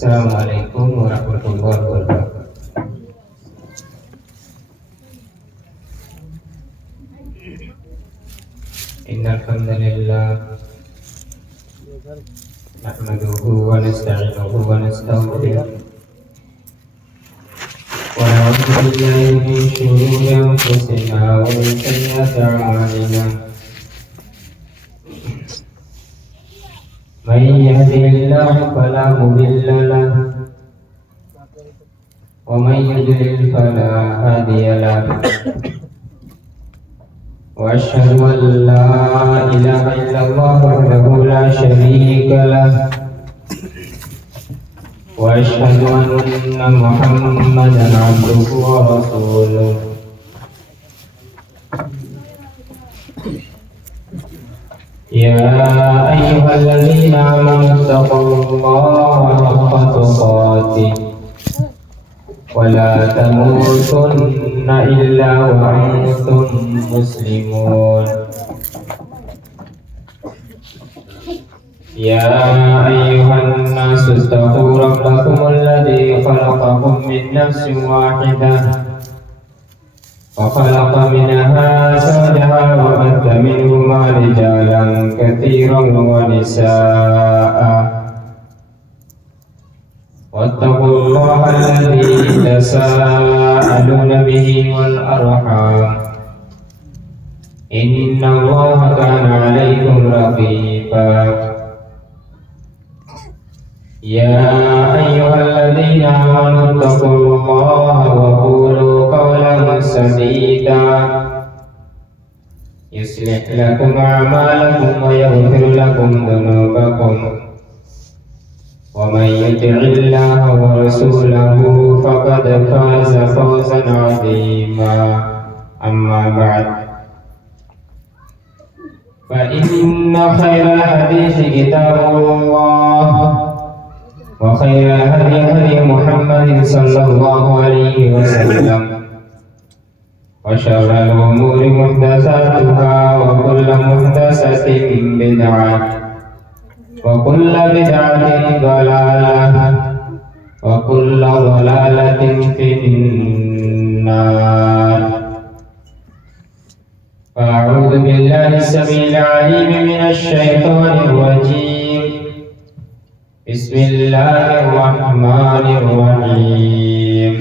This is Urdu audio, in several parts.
السلام علیکم ورحمۃ اللہ وبرکاتہ۔ ان الحمد للہ نحمده ونستعینه ونستغفره ونعوذ باللہ من شرور انفسنا ومن سیئات اعمالنا، من يهده الله فلا مضل له ومن يضلل فلا هادي له، واشهد ان لا اله الا الله وحده لا شريك له، واشهد ان محمدا عبده ورسوله۔ يا أيها الذين آمنوا اتقوا الله حق تقاته ولا تموتن إلا وأنتم مسلمون۔ يا أيها الناس اتقوا ربكم الذي خلقكم من نفس واحدة وخلق منها زوجها وبث منهما رجالا كثيرا ونساء، واتقوا الله الذي تساءلون به والأرحام إن الله كان عليكم رقيبا۔ يا أيها الذين آمنوا اتقوا الله وقولوا قولا سديدا يصلح لكم أعمالكم ويغفر لكم ذنوبكم، ومن يطع الله ورسوله فقد فاز فوزا عظيما۔ أما بعد، فإن خير الحديث كتاب الله، وخير الهدي هدي محمد صلى الله عليه وسلم، وشر الأمور محدثاتها، وكل محدثة بدعة، وكل بدعة ضلالة، وكل ضلالة في النار۔ أعوذ بالله السميع العليم من الشيطان الرجيم، بسم الله الرحمن الرحيم۔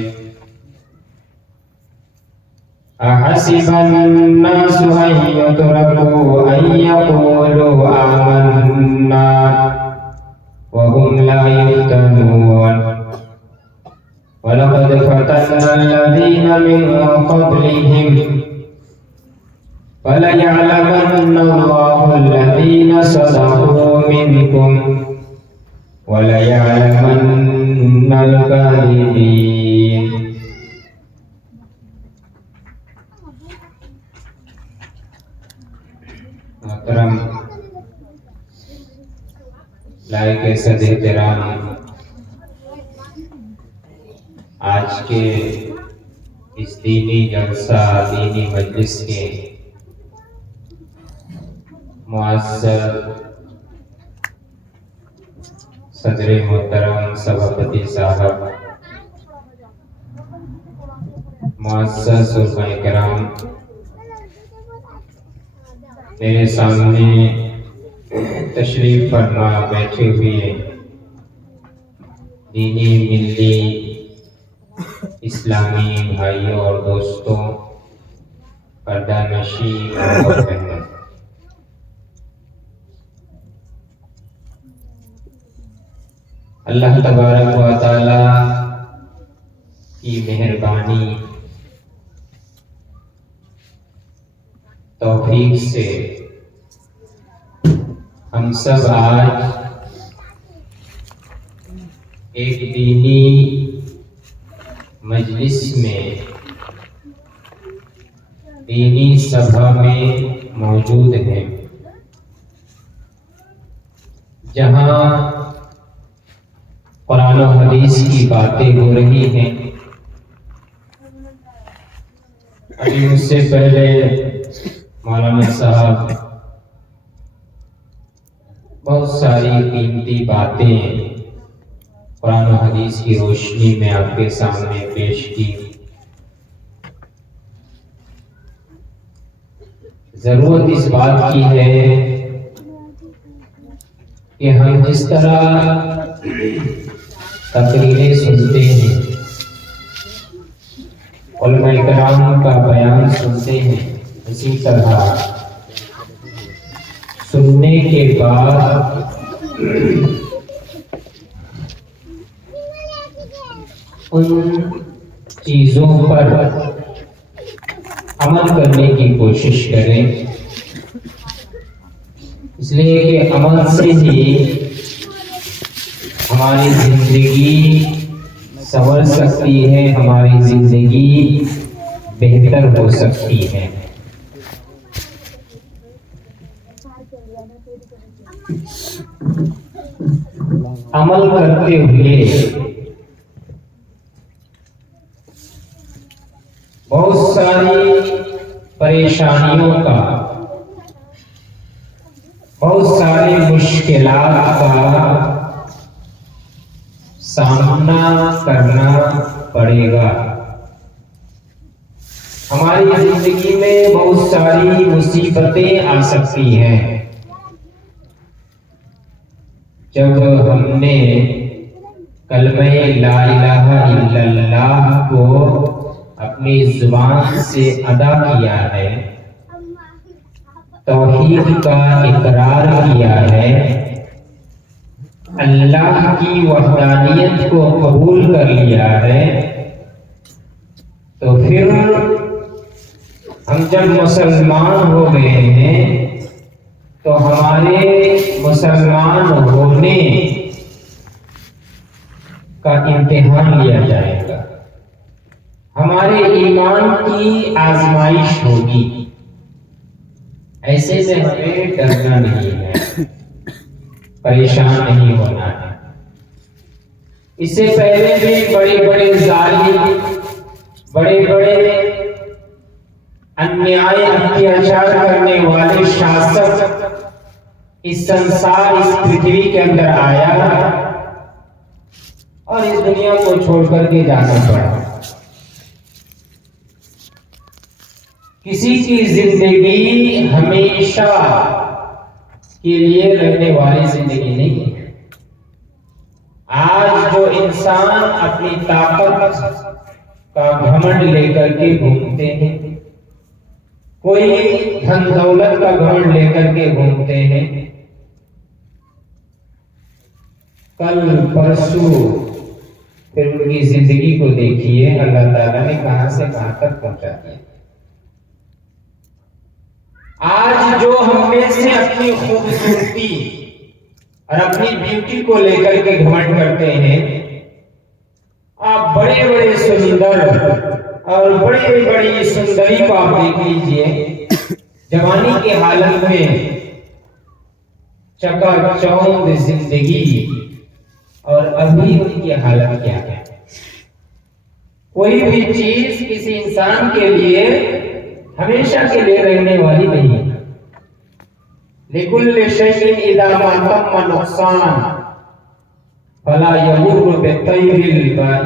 أحسب الناس أن يتركوا أن يقولوا آمنا وهم لا يفتنون، ولقد فتنا الذين من قبلهم فليعلمن الله الذين صدقوا منكم وَلَيَعْلَمَنَّ الْكَاذِبِينَ۔ محترم لائق صد احترام، آج کے اس دینی جلسہ، دینی مجلس کے معزز صدر محترم سبھاپتی صاحب، معزز علماء کرام، میرے سامنے تشریف فرما بیٹھے ہوئے دینی ملی اسلامی بھائیوں اور دوستوں، پردہ نشین اور بہنوں، اللہ تبارک و تعالی کی مہربانی توفیق سے ہم سب آج ایک دینی مجلس میں، دینی سبھا میں موجود ہیں، جہاں قرآن و حدیث کی باتیں ہو رہی ہیں۔ ابھی اس سے پہلے مولانا صاحب بہت ساری قیمتی باتیں قرآن و حدیث کی روشنی میں آپ کے سامنے پیش کی۔ ضرورت اس بات کی ہے کہ ہم جس طرح تقریریں سنتے ہیں، علماء کرام کا بیان سنتے ہیں، اسی طرح سننے کے بعد ان چیزوں پر عمل کرنے کی کوشش کریں، اس لیے کہ عمل سے ہی ہماری زندگی سنور سکتی ہے، ہماری زندگی بہتر ہو سکتی ہے۔ عمل کرتے ہوئے بہت ساری پریشانیوں کا، بہت ساری مشکلات کا سامنا کرنا پڑے گا۔ ہماری زندگی میں بہت ساری مصیبتیں آ سکتی ہیں۔ جب ہم نے کلمہ لا الہ الا اللہ کو اپنی زبان سے ادا کیا ہے، توحید کا اقرار کیا ہے، اللہ کی وحدانیت کو قبول کر لیا ہے، تو پھر ہم جب مسلمان ہو گئے ہیں تو ہمارے مسلمان ہونے کا امتحان لیا جائے گا، ہمارے ایمان کی آزمائش ہوگی۔ ایسے میں ہمیں ڈرنا نہیں ہے، پریشان نہیں ہونا ہے۔ اس سے پہلے بھی بڑے بڑے ظالم، بڑے بڑے انیائے اتیاچار کرنے والے شاسک اس سنسار، اس پرتھوی کے اندر آیا اور اس دنیا کو چھوڑ کر کے جانا پڑا۔ کسی کی زندگی ہمیشہ کے لیے رہنے والی زندگی نہیں ہے۔ آج جو انسان اپنی طاقت کا گھمنڈ لے کر کے گھومتے ہیں، کوئی دھن دولت کا گھمنڈ لے کر کے گھومتے ہیں، کل پرسوں پھر ان کی زندگی کو دیکھیے اللہ تعالیٰ نے کہاں سے کہاں تک پہنچا دیا۔ آج جو ہم میں سے اپنی خوبصورتی اور اپنی بیوٹی کو لے کر کے گھمنڈ کرتے ہیں، آپ بڑے بڑے سندر اور بڑی بڑی سندری کو آپ دیکھ لیجئے، جوانی کے حالت میں چکا چوند زندگی، اور ابھی ان کی حالت کیا ہے۔ کوئی بھی چیز کسی انسان کے لیے ہمیشہ کے لیے رہنے والی نہیں ہے۔ لِكُلِّ شَيْءٍ إِذَا مَا تَمَّ نُقْصَانٌ فَلَا يَغُرُّ بِالطَّيْبِ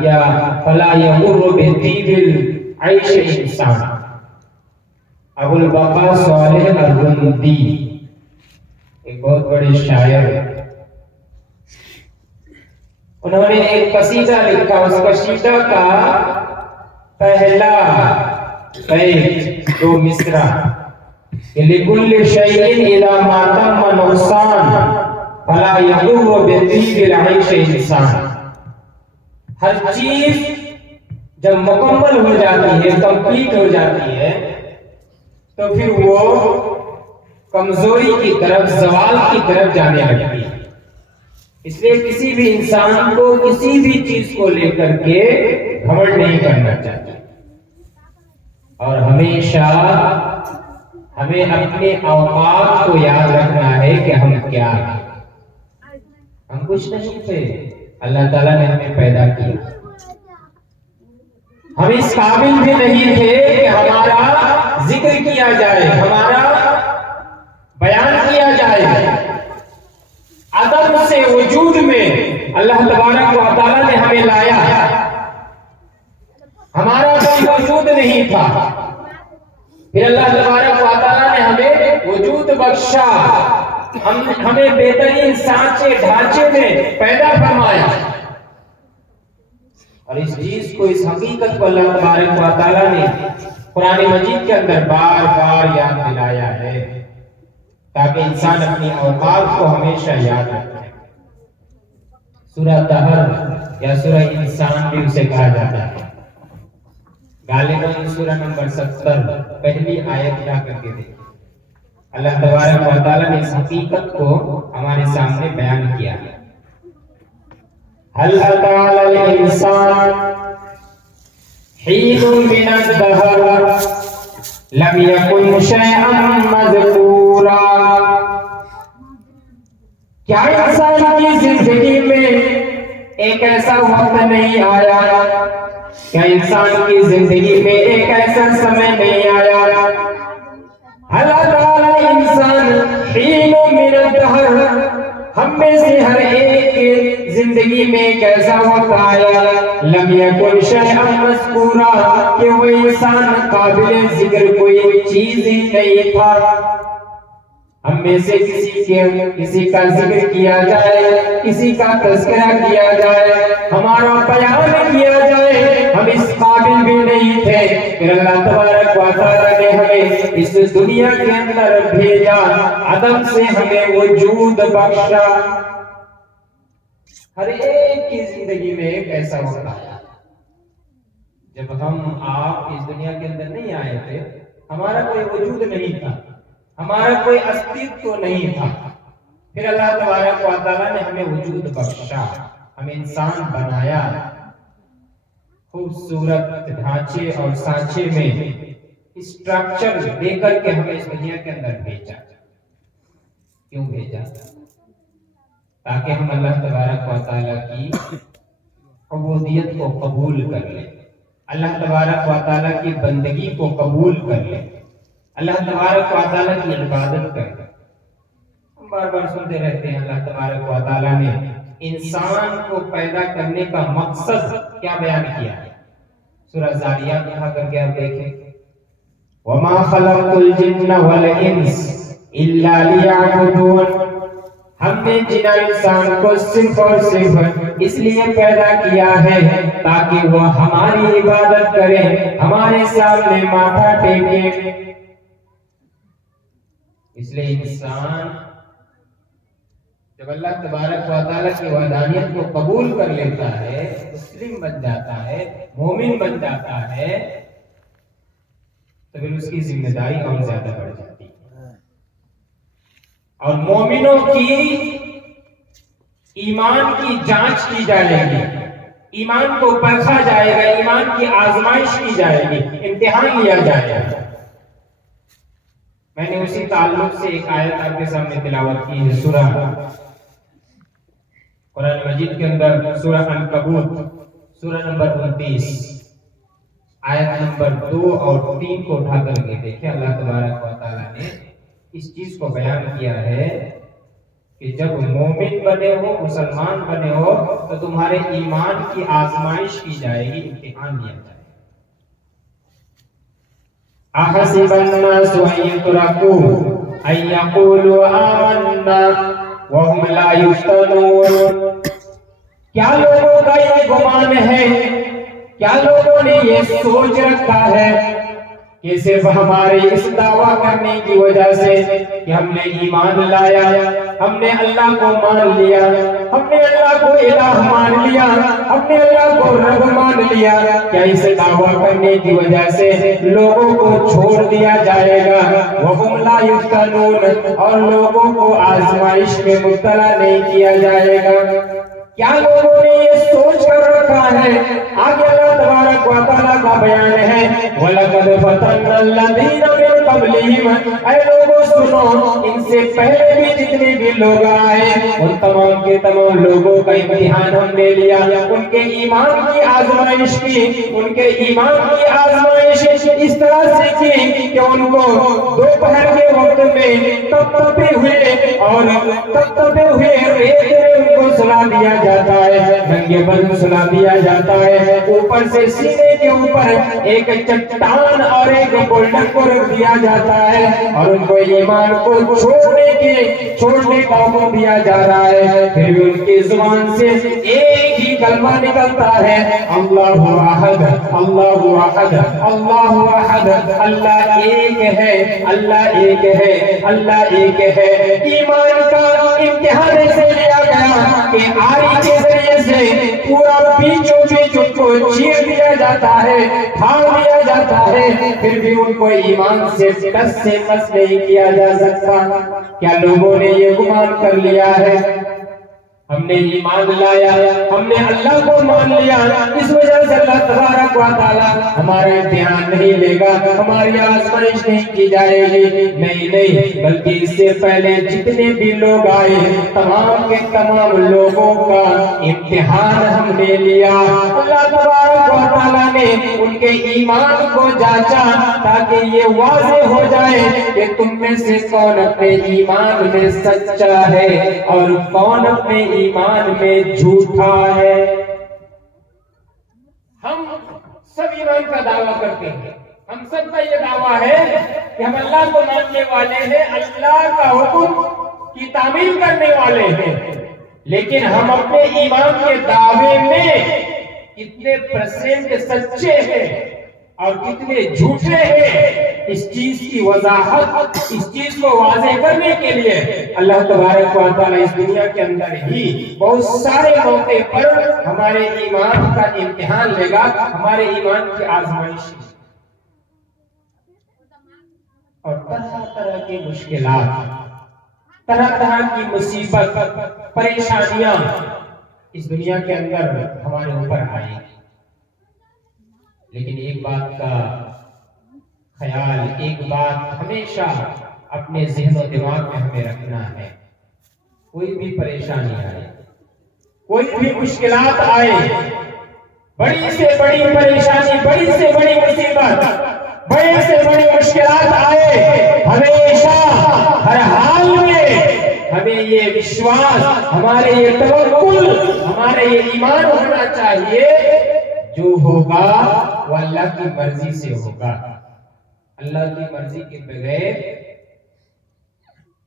یا فَلَا يَغُرُّ بِالطِّيبِ الْعَيْشِ إِنسَانٌ۔ ابو البقاء صالح الرندی ایک بہت بڑے شاعر، انہوں نے ایک قصیدہ لکھا، اس قصیدہ کا پہلا بیت 2 مصرع لِكُلِّ شَيْءٍ إِذَا مَا تَمَّ نُقْصَانٌ فَلَا يَغُرُّ بِالطِّيبِ الْعَيْشِ إِنسَانٌ۔ ہر چیز جب مکمل ہو جاتی ہے، کمپلیٹ ہو جاتی ہے، تو پھر وہ کمزوری کی طرف، زوال کی طرف جانے لگتی ہے۔ اس لیے کسی بھی انسان کو کسی بھی چیز کو لے کر کے گھمنڈ نہیں کرنا چاہیے، اور ہمیشہ ہمیں اپنے اوقات کو یاد رکھنا ہے کہ ہم کیا ہیں۔ ہم کچھ نہیں تھے، اللہ تعالیٰ نے ہمیں پیدا کیا۔ ہم اس قابل بھی نہیں تھے کہ ہمارا ذکر کیا جائے، ہمارا بیان کیا جائے۔ عدم سے وجود میں اللہ تبارک و تعالیٰ نے ہمیں لایا، ہمارا کوئی وجود نہیں تھا، پھر اللہ تبارک و تعالیٰ نے ہمیں وجود بخشا، ہمیں بہترین سانچے ڈھانچے میں پیدا فرمایا، اور اس چیز کو، اس حقیقت کو اللہ تبارک و تعالیٰ نے قرآن مجید کے اندر بار بار یاد دلایا ہے تاکہ انسان اپنی اوقات کو ہمیشہ یاد رکھے۔ سورہ دہر یا سورہ انسان بھی اسے کہا جاتا ہے۔ غالباً سورہ نمبر 70 پہلی آیت جا کر کے دیکھیں، اللہ تبارک و تعالیٰ نے اس حقیقت کو ہمارے سامنے بیان کیا ہے۔ هل أتى على الإنسان حين من الدهر لم يكن شيئا مذكورا، کیا انسان کی زندگی میں ایک ایسا وقت نہیں آیا، کیا انسان کی زندگی میں ایک ایسا سمے نہیں آیا، هل أتى على الإنسان حين من الدهر، ہم میں سے ہر ایک کی زندگی میں ایک ایسا وقت آیا، لم یکن شیئا مذکورا، کہ وہ انسان قابل ذکر کوئی چیز ہی نہیں تھا۔ ہم میں سے کسی کا ذکر کیا جائے، کسی کا تذکرہ کیا جائے، ہمارا بیان کیا جائے، ہم اس قابل بھی نہیں تھے، پھر اللہ تبارک و تعالیٰ نے ہمیں اس دنیا کے اندر بھیجا، عدم سے ہمیں وجود بخشا۔ ہر ایک کی زندگی میں ایک ایسا وقت آیا جب ہم آپ اس دنیا کے اندر نہیں آئے تھے، ہمارا کوئی وجود نہیں تھا، ہمارا کوئی استعداد نہیں تھا، پھر اللہ تبارک و تعالیٰ نے ہمیں وجود بخشا، ہمیں انسان بنایا، خوبصورت ڈھانچے اور سانچے میں اسٹرکچر دے کر کے ہمیں اس دنیا کے اندر بھیجا۔ کیوں بھیجا؟ تاکہ ہم اللہ تبارک و تعالیٰ کی عبودیت کو قبول کر لیں، اللہ تبارک و تعالیٰ کی بندگی کو قبول کر لیں، اللہ تبارک و تعالیٰ کی عبادت کریں۔ ہم بار بار سنتے رہتے ہیں اللہ تبارک و تعالیٰ نے انسان کو پیدا کرنے کا مقصد کیا بیان کیا ہے۔ سورہ زاریات اٹھا کر کے آپ دیکھیں، وَمَا خَلَقْتُ الْجِنَّ وَالْإِنسَ إِلَّا لِيَعْبُدُونَ، ہم نے جن انسان کو صرف اور صرف اس لیے پیدا کیا ہے تاکہ وہ ہماری عبادت کریں، ہمارے سامنے ماتھا ٹیکیں۔ اس لیے انسان جب اللہ تبارک و تعالیٰ کی وحدانیت کو قبول کر لیتا ہے، مسلم بن جاتا ہے، مومن بن جاتا ہے، تو پھر اس کی ذمہ داری اور زیادہ بڑھ جاتی ہے، اور مومنوں کی ایمان کی جانچ کی جائے گی، ایمان کو پرکھا جائے گا، ایمان کی آزمائش کی جائے گی، امتحان لیا جائے گا۔ میں نے اسی تعلق سے ایک آیت آپ کے سامنے تلاوت کی ہے، سورہ قرآن مجید کے اندر سورہ عنکبوت سورہ نمبر 29 آیت نمبر 2 اور 3 کو اٹھا کر کے دیکھیں۔ اللہ تبارک و تعالیٰ نے اس چیز کو بیان کیا ہے کہ جب مومن بنے ہو، مسلمان بنے ہو، تو تمہارے ایمان کی آزمائش کی جائے گی، امتحان لیا جائے گا۔ احسب الناس ان يتركوا ان يقولوا آمنا وهم لا يفتنون، کیا لوگوں کا یہ گمان ہے، کیا لوگوں نے یہ سوچ رکھا ہے کہ صرف ہمارے اس دعویٰ کرنے کی وجہ سے کہ ہم نے ایمان لایا، ہم نے اللہ کو مان لیا، ہم نے اللہ کو الہ مان لیا، ہم نے اللہ کو رب مان لیا، کیا اس دعویٰ کرنے کی وجہ سے لوگوں کو چھوڑ دیا جائے گا؟ وَهُمْ لَا يُفْتَنُونَ، اور لوگوں کو آزمائش میں مبتلا نہیں کیا جائے گا؟ کیا لوگوں نے یہ سوچ کر رکھا ہے؟ آگے اللہ تبارک و تعالیٰ کا بیان ہے، وَلَقَدْ فَتَنَّا الَّذِينَ مِن قَبْلِهِمْ، اے لوگوں سنو، ان سے پہلے بھی جتنے بھی لوگ آئے ان تمام کے تمام لوگوں کا امتحان ہم نے لیا، ان کے ایمان کی آزمائش کی، ان کے ایمان کی آزمائش اس طرح سے کی کہ ان کو دوپہر کے وقت میں تپتے ہوئے ریت میں ان کو سلا دیا جاتا ہے، ننگے بدن سلا دیا جاتا ہے، اوپر سے سینے کے اوپر ایک چٹان اور ایک گولڈن کو رکھ دیا جاتا ہے اور ان کو ایمان کو چھوڑنے کا حکم دیا جا رہا ہے، پھر بھی ان کی زبان سے ایک ہی کلمہ نکلتا ہے، اللہ احد اللہ احد اللہ احد، اللہ ایک ہے اللہ ایک ہے اللہ ایک ہے۔ ایمان کا امتحان ایسے لیا گیا کہ آری کے ذریعے سے پورا بیچوں بیچ ان کو چیر دیا جاتا ہے، پھاڑ دیا جاتا ہے، پھر بھی ان کو ایمان سے ٹس سے مس نہیں کیا جا سکتا۔ کیا لوگوں نے یہ گمان کر لیا ہے ہم نے ایمان لایا، ہم نے اللہ کو مان لیا، اس وجہ سے اللہ تبارک و تعالی ہمارا امتحان نہیں لے گا، ہماری آزمائش نہیں کی جائے گی؟ نہیں، بلکہ اس سے پہلے جتنے بھی لوگ آئے تمام کے تمام لوگوں کا امتحان ہم نے لیا۔ اللہ تبارک و تعالی نے ان کے ایمان کو جانچا تاکہ یہ واضح ہو جائے کہ تم میں سے کون اپنے ایمان میں سچا ہے اور کون اپنے ایمان میں جھوٹا ہے۔ ہم سب ایمان کا دعویٰ کرتے ہیں، ہم سب کا یہ دعویٰ ہے کہ ہم اللہ کو ماننے والے ہیں، اللہ کا حکم کی تعمیل کرنے والے ہیں، لیکن ہم اپنے ایمان کے دعوے میں کتنے پرسنٹ سچے ہیں اور کتنے جھوٹے ہیں، اس چیز کی وضاحت، اس چیز کو واضح کرنے کے لیے اللہ تبارک و تعالی اس دنیا کے اندر ہی بہت سارے موقع پر ہمارے ایمان کا امتحان لے گا، ہمارے ایمان کی آزمائش اور طرح طرح کی مشکلات، طرح طرح کی مصیبت، پریشانیاں اس دنیا کے اندر ہمارے اوپر آئیں گی، لیکن ایک بات کا خیال، ایک بات ہمیشہ اپنے ذہن و دماغ میں ہمیں رکھنا ہے، کوئی بھی پریشانی آئے، کوئی بھی مشکلات آئے، بڑی سے بڑی پریشانی، بڑی سے بڑی مصیبت، بڑی سے بڑی مشکلات آئے، ہمیشہ ہر حال میں ہمیں یہ وشواس، ہمارے یہ توکل، ہمارے یہ ایمان ہونا چاہیے جو ہوگا وہ اللہ کی مرضی سے ہوگا۔ اللہ کی مرضی کے بغیر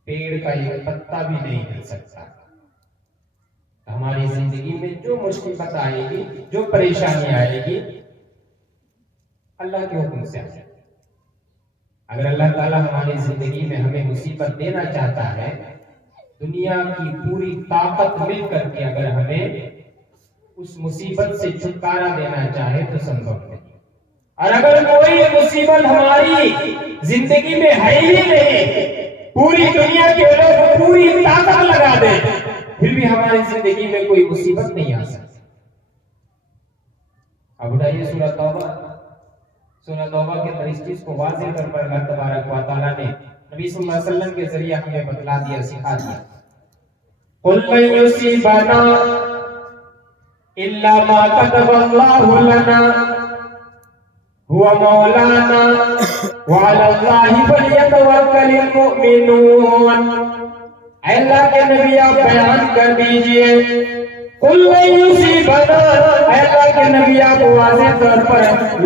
پیڑ کا ایک پتا بھی نہیں ہل سکتا۔ ہماری زندگی میں جو مصیبت آئے گی، جو پریشانی آئے گی، اللہ کے حکم سے آئے گی۔ اگر اللہ تعالیٰ ہماری زندگی میں ہمیں مصیبت دینا چاہتا ہے، دنیا کی پوری طاقت مل کر کے اگر ہمیں اس مصیبت سے چھٹکارا دینا چاہے تو سمبھو نہیں، اور اگر کوئی مصیبت ہماری زندگی میں ہے ہی نہیں، پوری دنیا کے لوگ پوری طاقت لگا دیں پھر بھی ہماری زندگی میں کوئی مصیبت نہیں آ سکتی۔ اب اٹھائیے سورہ توبہ کے اندر اس چیز کو واضح طور پر اللہ تبارک و تعالیٰ نے نبی صلی اللہ علیہ وسلم کے ذریعے ہمیں بتلا دیا، سکھا دیا۔ قُلْ لَن يُصِيبَنَا إِلَّا مَا كَتَبَ اللَّهُ لَنَا هُوَ مَوْلَانَا وَعَلَى اللَّهِ فَلْيَتَوَكَّلِ الْمُؤْمِنُونَ۔ اے اللہ کے نبی آپ بیان کر دیجئے، قُلْ لَن يُصِيبَنَا، اے اللہ کے نبی آپ واضح طور پر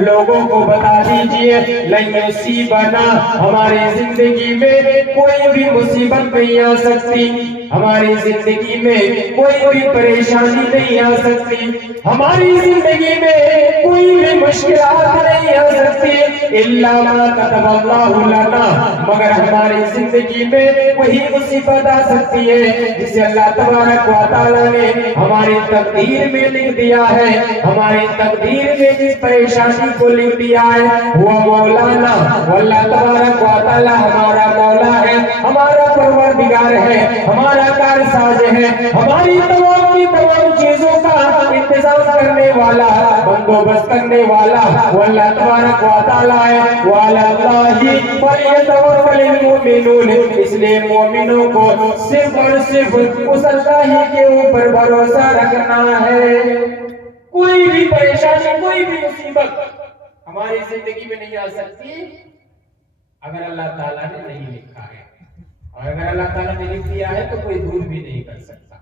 لوگوں کو بتا دیجئے، لَن يُصِيبَنَا، ہماری زندگی میں کوئی بھی مصیبت نہیں آ سکتی، ہماری زندگی میں کوئی بھی پریشانی نہیں آ سکتی، ہماری زندگی میں کوئی بھی مشکلات نہیں آ سکتی، اِلَّا مَا كَتَبَ اللَّهُ لَنَا، مگر ہماری زندگی میں وہی مصیبت آ سکتی ہے جسے اللہ تبارک و تعالیٰ نے ہماری تقدیر میں لکھ دیا ہے، ہماری تقدیر میں جس پریشانی کو لکھ دیا ہے وہ مولانا، واللہ تبارک و تعالیٰ ہمارا مولا ہے، ہمارا پروردگار ہے، ہمارا کارساز ہے، ہماری تمام کی تمام چیزوں کا انتظام کرنے والا، بندوبست کرنے والا، واللہ تبارک و تعالیٰ ہے وَعَلَى اللَّهِ فَلْيَتَوَكَّلِ الْمُؤْمِنُونَ، اس لیے مومنوں کو صرف اور صرف اس اللہ ہی کے اوپر بھروسہ رکھنا ہے۔ کوئی بھی پریشانی، کوئی بھی مصیبت ہماری زندگی میں نہیں آ سکتی اگر اللہ تعالیٰ نے نہیں لکھا ہے، اور اگر اللہ تعالیٰ نے لکھ دیا ہے تو کوئی دور بھی نہیں کر سکتا،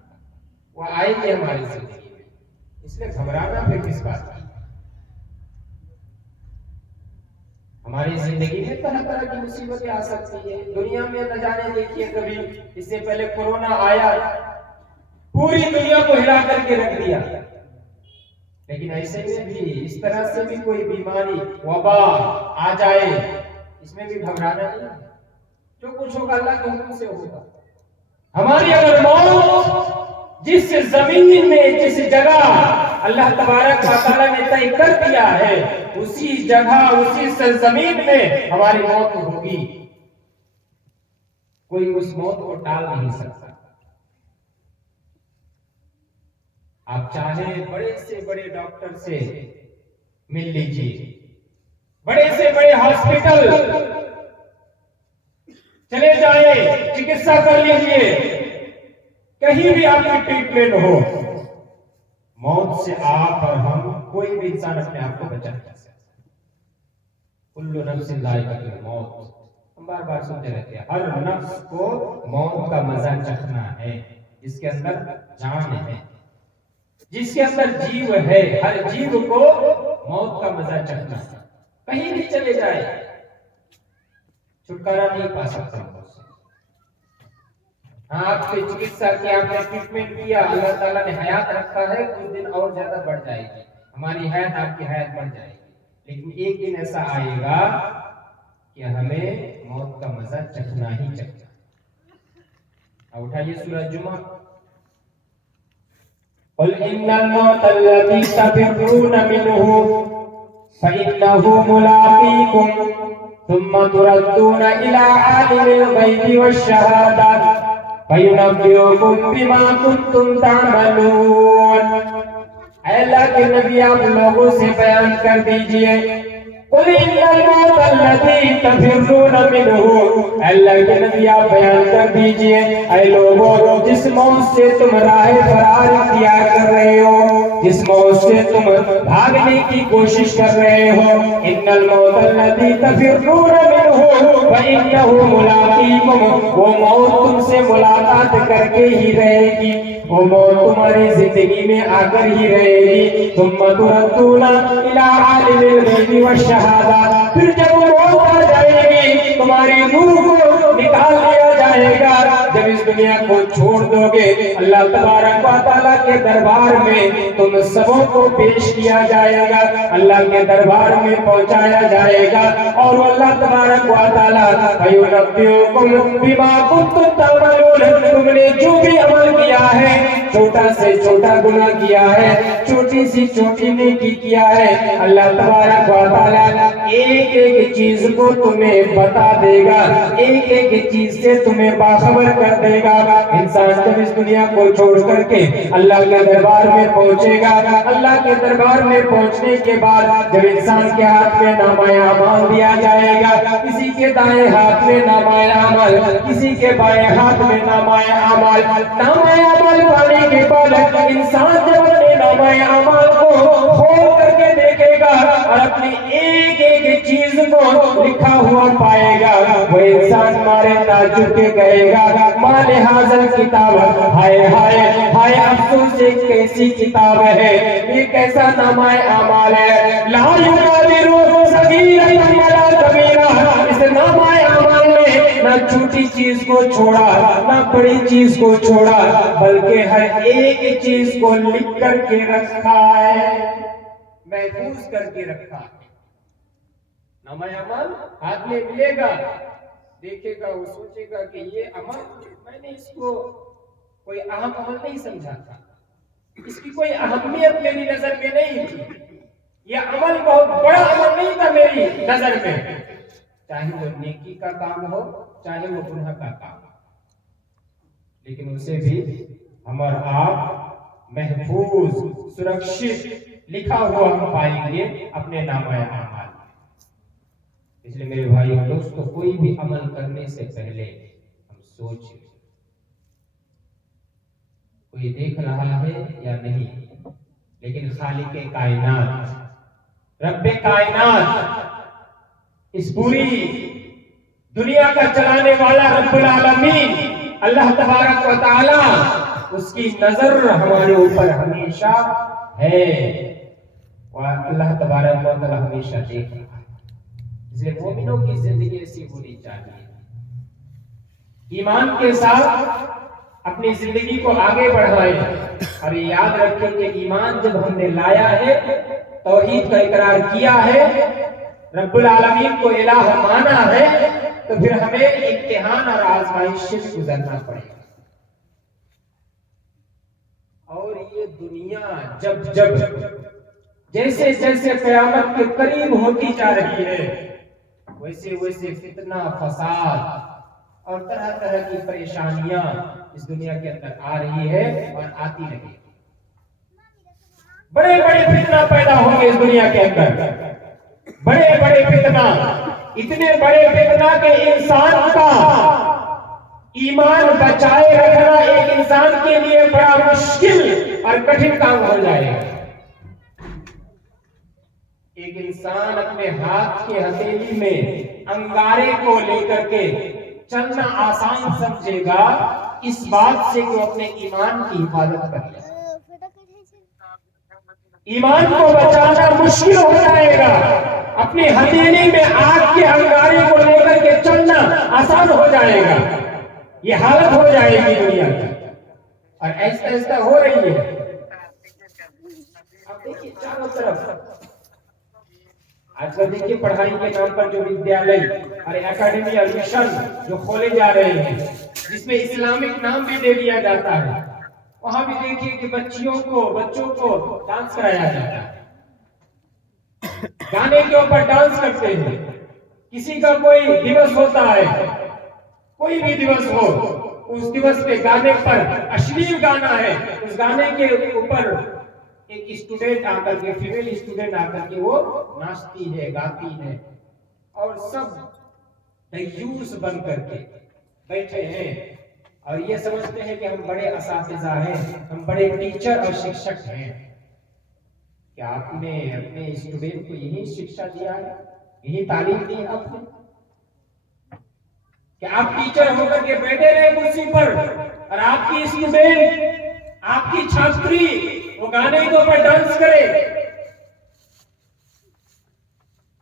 وہ آئے گی ہماری زندگی میں۔ اس لیے گھبرانا پھر کس بات کی؟ ہماری زندگی میں طرح طرح کی مصیبتیں آ سکتی ہیں، دنیا میں نہ جانے دیکھیے کبھی اس سے پہلے کورونا آیا، پوری دنیا کو ہلا کر کے رکھ دیا، لیکن ایسے میں بھی اس طرح سے بھی کوئی بیماری وبا آ جائے اس میں بھی گھبرانا نہیں، جو کچھ ہوگا اللہ کے حکم سے ہوگا۔ ہماری اگر موت جس زمین میں جس جگہ اللہ تبارک و تعالیٰ نے طے کر دیا ہے اسی جگہ اسی سرزمین میں ہماری موت ہوگی، کوئی اس موت کو ٹال نہیں سکتا۔ آپ چاہیں بڑے سے بڑے ڈاکٹر سے مل لیجیے، بڑے سے بڑے ہاسپٹل چلے جائیں، چکتسا کر لیجیے، کہیں بھی آپ کی ٹریٹمنٹ ہو، موت سے آپ اور ہم کوئی بھی انسان اپنے آپ کو بچا نہیں سکتا۔ کل نفس ذائقۃ الموت، ہم بار بار سنتے رہتے ہیں، ہر نفس کو موت کا مزہ چکھنا ہے، جس کے اندر جان ہے، جس کے اندر جیو ہے، ہر جیو کو موت کا مزہ چکھنا ہے۔ کہیں بھی چلے جائے چھٹکارا نہیں پا سکتا۔ ہاں آپ کے چکتسا کیا، آپ نے ٹریٹمنٹ کیا، اللہ تعالیٰ نے حیات رکھا ہے، کچھ دن اور زیادہ بڑھ جائے گی، ہماری حیات آپ کی حیات بڑھ جائے گی، لیکن ایک دن ایسا آئے گا کہ ہمیں موت کا مزہ چکھنا ہی چکھنا۔ اب اٹھائیے سورہ جمعہ، قل ان الموت الذي تفرون منه فإنه ملاقيكم ثم تردون إلى عالم الغيب والشهادة فينبئكم بما كنتم تعملون۔ اے اللہ کے نبی آپ لوگوں سے بیان کر دیجئے، قل ان الموت الذي تفرون منه، اللہ کے نبی آپ بیان کر دیجئے اے لوگوں جس موت سے تم راہ فرار اختیار کر رہے ہو، جس موت سے تم بھاگنے کی کوشش کر رہے ہو، ان الموت الذي تفرون منه فإنه ملاقيكم، وہ موت تم سے ملاقات کر کے ہی رہے گی، وہ موت تمہاری زندگی میں آ کر ہی رہے گی۔ ثم تردون الى عالم الغیب والشہادہ، پھر جب موت آ جائے گی تمہاری روح کو نکال لیا جائے گا، جب اس دنیا کو چھوڑ دو گے اللہ تبارک و تعالیٰ کے دربار میں تم سبوں کو پیش کیا جائے گا، اللہ کے دربار میں پہنچایا جائے گا، اور اللہ تبارک و تعالیٰ فَيُنَبِّئُكُم بِمَا كُنتُمْ تَعْمَلُونَ، تم نے جو بھی عمل کیا ہے، چھوٹا سے چھوٹا گناہ کیا ہے، چھوٹی سی چھوٹی نیکی کیا ہے، اللہ تبارک و تعالیٰ ایک ایک چیز کو تمہیں بتا دے گا، ایک ایک چیز سے تمہیں باخبر کر دے گا۔ انسان جب اس دنیا کو چھوڑ کر کے اللہ کے دربار میں پہنچے گا، اللہ کے دربار میں پہنچنے کے بعد جب انسان کے ہاتھ میں نامہ اعمال دیا جائے گا، کسی کے دائیں ہاتھ میں نامہ اعمال، کسی کے بائیں ہاتھ میں نامہ اعمال، نامہ اعمال پانے کے بعد انسان جب اپنے نامہ اعمال کو کھول کر کے دیکھے گا اور اپنی ایک ایک چیز کو لکھا ہوا پائے گا، وہ انسان مارے تعجب کے کہے گا ما لہذا کتاب، ہائے ہائے ہائے افسوس، ایک کیسی کتاب ہے، یہ کیسا نامہ اعمال ہے، لا یغادر صغیرۃ ولا کبیرہ، اس نامہ اعمال میں نہ چھوٹی چیز کو چھوڑا نہ بڑی چیز کو چھوڑا، بلکہ ہر ایک چیز کو لکھ کر کے رکھا ہے، محفوظ کر کے رکھا ہے۔ نامہ اعمال ہاتھ میں ملے گا، دیکھے گا، وہ سوچے گا کہ یہ عمل میں نے اس کو کوئی اہم عمل نہیں سمجھا تھا، اس کی کوئی اہمیت میری نظر میں نہیں تھی، یہ عمل بہت بڑا عمل نہیں تھا میری نظر میں، چاہے وہ نیکی کا کام ہو چاہے وہ گناہ کا کام ہو، لیکن اسے بھی ہم اور آپ محفوظ سرکشت لکھا ہوا ہم پائیں گے اپنے نامہ اعمال۔ اس لیے میرے بھائی اور دوستو، کوئی بھی عمل کرنے سے پہلے ہم سوچ لیں کوئی دیکھ رہا ہے یا نہیں، لیکن خالق کائنات، رب کائنات، اس پوری دنیا کا چلانے والا رب العالمین اللہ تبارک و تعالی، اس کی نظر ہمارے اوپر ہمیشہ ہے، اور اللہ تبارک و تعالی ہمیشہ دیکھ رہا ہے۔ اس لیے مومنوں کی زندگی ایسی ہونی چاہیے، ایمان کے ساتھ اپنی زندگی کو آگے بڑھائیں، اور یاد رکھیں کہ ایمان جب ہم نے لایا ہے، توحید کا اقرار کیا ہے، رب العالمین کو الہ مانا ہے، تو پھر ہمیں امتحان اور آزمائش سے گزرنا پڑے گا۔ اور یہ دنیا جب جیسے جیسے قیامت کے قریب ہوتی جا رہی ہے، ویسے ویسے فتنہ، فساد اور طرح طرح کی پریشانیاں اس دنیا کے اندر آ رہی ہے اور آتی رہے گی۔ بڑے بڑے فتنہ پیدا ہوں گے اس دنیا کے اندر، بڑے بڑے فتنہ، اتنے بڑے فتنہ کہ انسان کا ایمان بچائے رکھنا ایک انسان کے لیے بڑا مشکل اور کٹھن کام ہو جائے گا۔ ایک انسان اپنے ہاتھ کے ہتھیلی میں انگارے کو لے کر کے چلنا آسان سمجھے گا، اس بات سے کہ وہ اپنے ایمان کی حفاظت کر لے۔ ایمان کو بچانا مشکل ہو جائے گا، اپنی ہتھیلی میں آگ کے انگارے کو لے کر کے چلنا آسان ہو جائے گا۔ یہ حالت ہو جائے گی دنیا کی، اور ایسا ایسا ہو رہی ہے۔ اب دیکھیے چاروں طرف آج کل دیکھیے پڑھائی کے نام پر جو ودیالیہ اور اکیڈمی اور مشن جو کھولے جا رہے ہیں، جس میں اسلامک نام بھی دے دیا جاتا ہے، وہاں بھی دیکھیے کہ بچوں کو ڈانس کرایا جاتا ہے، گانے کے اوپر ڈانس کرتے ہیں۔ کسی کا کوئی دیوس ہوتا ہے، کوئی بھی دیوس ہو، اس دیوس پہ گانے پر اشلیل گانا ہے، اس گانے کے اوپر ایک اسٹوڈنٹ آ کر کے، فیمیل اسٹوڈنٹ آ کر کے وہ ناچتی ہے، گاتی ہے، اور سب دیوس بن کر کے بیٹھے ہیں اور یہ سمجھتے ہیں کہ ہم بڑے اساتذہ ہیں، ہم بڑے ٹیچر اور شکشک ہیں۔ کیا آپ نے اپنے اسٹوڈنٹ کو یہی شکشا دیا ہے، یہی تعلیم دی آپ نے کہ آپ ٹیچر ہو کر کے بیٹھے رہے کرسی پر، اور آپ کی اسٹوڈنٹ، آپ کی چھاتری وہ گانے کے اوپر ڈانس کرے؟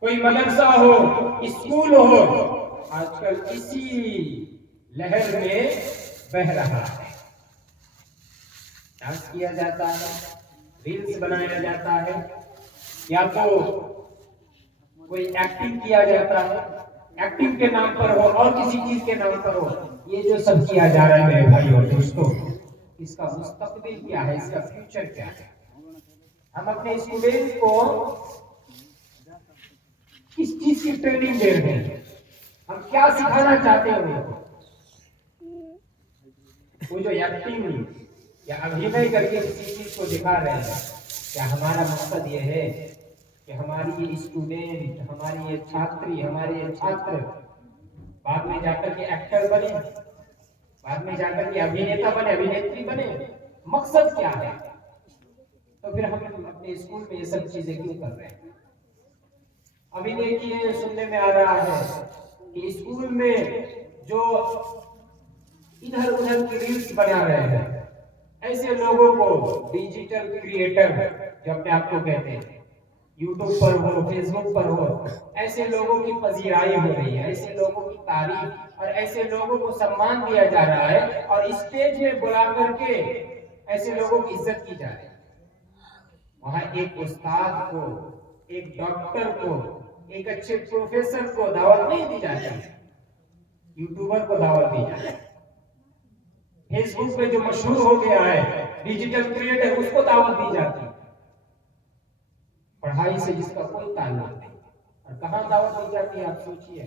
کوئی مدرسہ ہو، اسکول ہو، آج کل اسی لہر میں بہہ رہا ہے۔ ڈانس کیا جاتا ہے، ریلز بنایا جاتا ہے، یا تو کوئی ایکٹنگ کیا جاتا ہے، ایکٹنگ کے نام پر ہو اور کسی چیز کے نام پر ہو، یہ جو سب کیا جا رہا ہے میرے بھائی اور دوستو، اس کا مستقبل کیا ہے، اس کا فیوچر کیا ہے؟ ہم اپنے اسٹوڈنٹ کو کس چیز کی ٹریننگ دے رہے ہیں، ہم کیا سکھانا چاہتے ہیں؟ وہ جو ایکٹنگ یا ابھینے کر کے کسی چیز کو دکھا رہے ہیں، کیا ہمارا مقصد یہ ہے کہ ہماری یہ اسٹوڈنٹ، ہماری یہ چھاتری، ہمارے یہ چھاتر بعد میں جا کر کے ایکٹر بنے، بعد میں جا کر کے ابھینیتا بنے، ابھینیتری بنے؟ مقصد کیا ہے؟ تو پھر ہم اپنے اسکول میں یہ سب چیزیں کیوں کر رہے ہیں؟ ابھی دیکھیے سننے میں آ رہا ہے کہ اسکول میں جو ادھر ادھر کی ریلز بنا رہے ہیں، ایسے لوگوں کو ڈیجیٹل کریئٹر جو اپنے آپ کو کہتے ہیں، یوٹیوب پر ہو، فیس بک پر ہو، ایسے لوگوں کی پذیرائی ہو رہی ہے، ایسے لوگوں کی تعریف اور ایسے لوگوں کو سمان دیا جا رہا ہے، اور اسٹیج میں بلا کر کے ایسے لوگوں کی عزت کی جا رہی ہے۔ وہاں ایک استاد کو، ایک ڈاکٹر کو، ایک اچھے پروفیسر کو دعوت نہیں دی جاتی، یوٹیوبر کو دعوت دی جاتی ہے۔ فیس بک پہ جو مشہور ہو گیا ہے، ڈیجیٹل کریئٹر، اس کو دعوت دی جاتی ہے۔ پڑھائی سے جس کا کوئی تعلق نہیں، اور کہاں دعوت دی جاتی ہے آپ سوچئے؟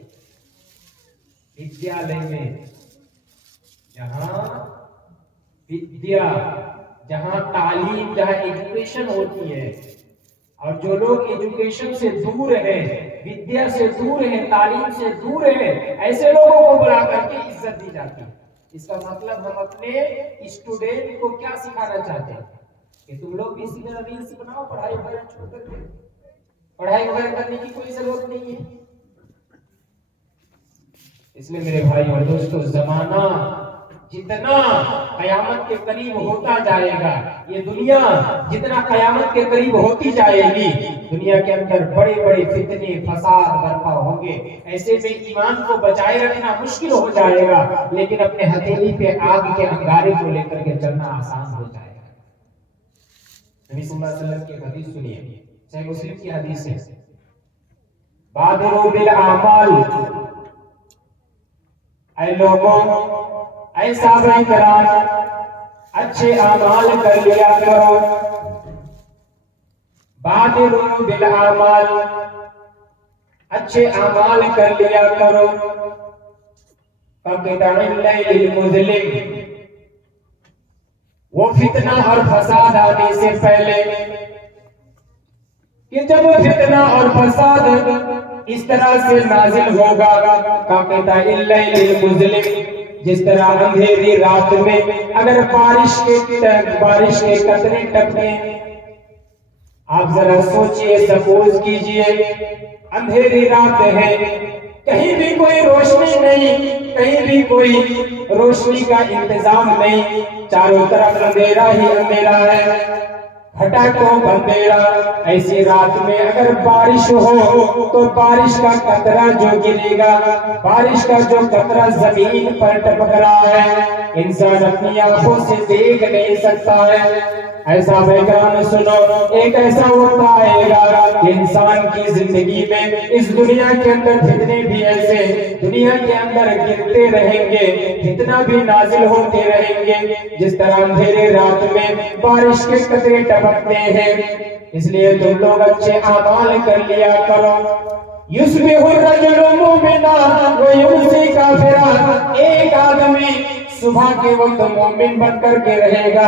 ودیالیہ میں، جہاں ودیا، جہاں تعلیم، جہاں ایجوکیشن ہوتی ہے، اور جو لوگ ایجوکیشن سے دور ہیں، ودیا سے دور ہیں، تعلیم سے دور ہیں، ایسے لوگوں کو بلا کر کے عزت دی جاتی ہے۔ اس کا مطلب ہم اپنے اسٹوڈنٹ کو کیا سکھانا چاہتے ہیں کہ تم لوگ بھی اسی طرح ریلس بناؤ، پڑھائی وغیرہ چھوڑ کر کے، پڑھائی وغیرہ کرنے کی کوئی ضرورت نہیں ہے۔ اس لیے میرے بھائی اور دوستو، زمانہ جتنا قیامت کے قریب ہوتا جائے گا، یہ دنیا جتنا قیامت کے قریب ہوتی جائے گی، دنیا کے اندر بڑے بڑے فتنے فساد برپا ہوں گے۔ ایسے میں ایمان کو بچائے رکھنا مشکل ہو جائے گا، لیکن اپنے ہتھیلی پہ آگ کے انگارے کو لے کر کے چلنا آسان ہو جائے گا۔ نبی صلی اللہ علیہ وسلم کی حدیث سنیے، صحیح مسلم کی حدیث ہے، بادروا بالاعمال، اے لوگوں، اے صحابہ کرام، اچھے اعمال کر لیا کرو۔ بادروا بالاعمال، اچھے اعمال کر لیا کرو۔ فقطع اللیل المظلم، وہ فتنہ اور فساد آنے سے پہلے کہ جب فتنہ اور فساد اس طرح سے نازل ہوگا، قطع اللیل المظلم، جس طرح اندھیری رات میں اگر بارش کے قطرے ٹپکیں، آپ ذرا سوچئے، سپوز کیجئے اندھیری رات ہے، کہیں بھی کوئی روشنی نہیں، کہیں بھی کوئی روشنی کا انتظام نہیں، چاروں طرف اندھیرا ہی اندھیرا ہے، ہٹا کو اندھیرا۔ ایسی رات میں اگر بارش ہو تو بارش کا قطرہ جو گرے گا، بارش کا جو قطرہ زمین پر ٹپک رہا ہے، انسان اپنی آنکھوں سے دیکھ نہیں سکتا ہے۔ ایسا بیکرام سنو، ایک ایسا وقت آئے گا کہ انسان کی زندگی میں اس دنیا کے اندر فتنے بھی ایسے دنیا کے اندر گرتے رہیں گے، فتنہ بھی نازل ہوتے رہیں گے، جس طرح اندھیرے رات میں بارش کے قطرے ٹپکتے ہیں۔ اس لیے تم لوگ اچھے اعمال کر لیا کرو۔ یصبح الرجل مومنا ویمسی کافرا، ایک آدمی صبح کے وقت مومن بن کر کے رہے گا،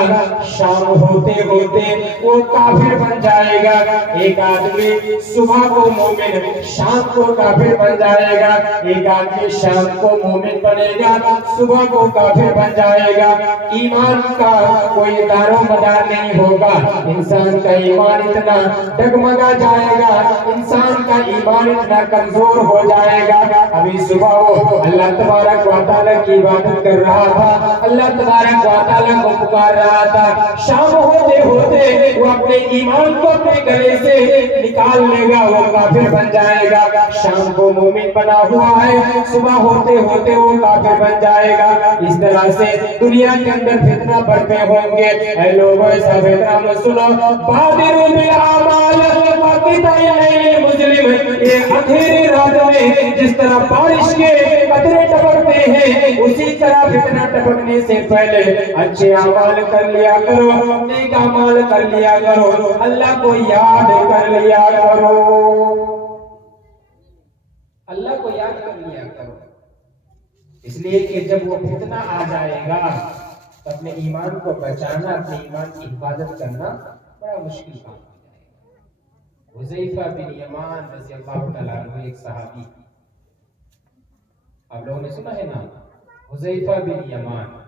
شام ہوتے ہوتے وہ کافر بن جائے گا۔ ایک آدمی صبح کو مومن، شام کو کافر بن جائے گا، ایک آدمی شام کو مومن بنے گا، صبح کو کافر بن جائے گا۔ ایمان کا کوئی دار و مدار نہیں ہوگا، انسان کا ایمان اتنا ڈگمگا جائے گا، انسان کا ایمان اتنا کمزور ہو جائے گا۔ ابھی صبح وہ اللہ تبارک و تعالیٰ کی عبادت کر رہا تھا، اللہ تبارک و تعالیٰ کو پکار رہا تھا، شام ہوتے ہوتے وہ اپنے ایمان کو اپنے گلے سے نکال لے گا، وہ کافر بن جائے گا۔ شام کو مومن بنا ہوا ہے، صبح ہوتے ہوتے وہ کافر بن جائے گا۔ اس طرح سے دنیا کے اندر فتنہ برپے ہوں گے۔ اے لوگوں، ایسا بیکرام سنو، بادروا بالاعمال وقطع اللیل المظلم، یہ اندھیری رات میں جس طرح بارش کے قطرے ٹپکتے ہیں، اسی طرح فتنہ ٹپکنے سے پہلے اچھے اعمال کر لیا کرو، نیک اعمال کر لیا کرو، اللہ کو یاد کر لیا کرو، اللہ کو یاد کر لیا کرو۔ اس لیے کہ جب وہ فتنہ آ جائے گا تو اپنے ایمان کو بچانا، اپنے ایمان کی حفاظت کرنا بڑا مشکل کام ہو جائے گا۔ حذیفہ بن یمان رضی اللہ تعالیٰ عنہ ایک صحابی، آپ لوگوں نے سنا ہے نا، حذیفہ بن یمان،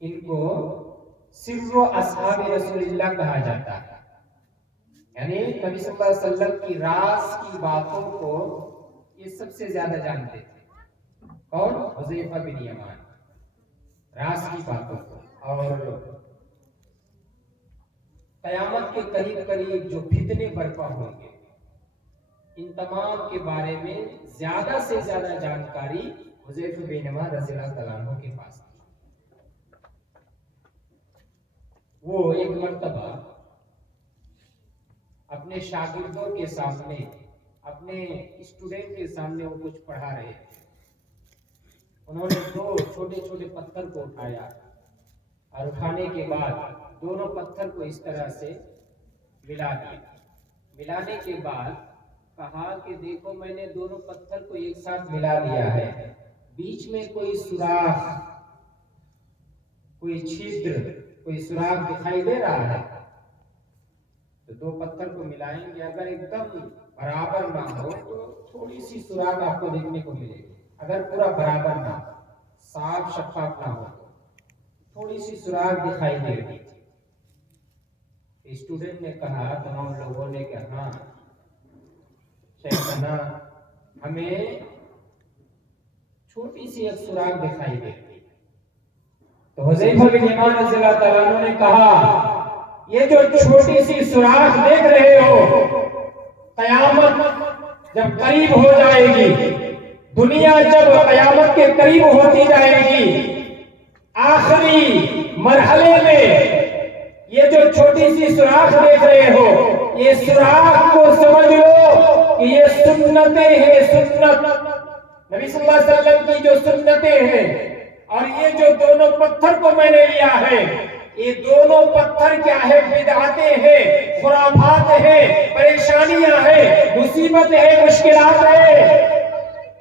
ان کو سر اصحاب رسول اللہ کہا جاتا ہے، یعنی نبی صلی اللہ علیہ وسلم کی راز کی باتوں کو یہ سب سے زیادہ جانتے تھے۔ کون؟ حذیفہ بن یمان، راز کی باتوں کو، اور قیامت کے قریب قریب جو فتنے برپا ہوں گے ان تمام کے بارے میں زیادہ سے زیادہ جانکاری حذیفہ بن یمان رضی اللہ تعالیٰ عنہ کے پاس تھی۔ وہ ایک مرتبہ اپنے شاگردوں کے سامنے، اپنے اسٹوڈنٹ کے سامنے وہ کچھ پڑھا رہے تھے، انہوں نے دو چھوٹے چھوٹے پتھر کو اٹھایا اور اٹھانے کے بعد دونوں پتھر کو اس طرح سے ملا دیا، ملانے کے بعد کہا کہ دیکھو میں نے دونوں پتھر کو ایک ساتھ ملا دیا ہے، بیچ میں کوئی سوراخ، کوئی چھدر، کوئی سوراخ دکھائی دے رہا ہے؟ تو دو پتھر کو ملائیں گے، اگر ایک دم برابر نہ ہو تو تھوڑی سی سوراخ آپ کو دیکھنے کو ملے گی، اگر پورا برابر نہ ہو، صاف شفاف نہ ہو تو تھوڑی سی سوراخ دکھائی دے گی۔ اسٹوڈنٹ نے کہا، تمام لوگوں نے کہا شیخنا ہمیں چھوٹی سی ایک سوراخ دکھائی دیتی۔ تو حذیفہ بن یمان رضی اللہ تعالیٰ عنہ نے کہا یہ جو چھوٹی سی سوراخ دیکھ رہے ہو، قیامت جب قریب ہو جائے گی، دنیا جب قیامت کے قریب ہوتی جائے گی، آخری مرحلے میں یہ جو چھوٹی سی سوراخ دیکھ رہے ہو، یہ سوراخ کو سمجھ لو کہ یہ سنتیں ہیں، سنت نبی صلی اللہ علیہ وسلم کی جو سنتیں ہیں۔ اور یہ جو دونوں پتھر کو میں نے لیا ہے، یہ دونوں پتھر کیا ہے؟ بدعتیں ہیں، خرافات ہیں، پریشانیاں ہیں، مصیبت ہے، مشکلات ہے۔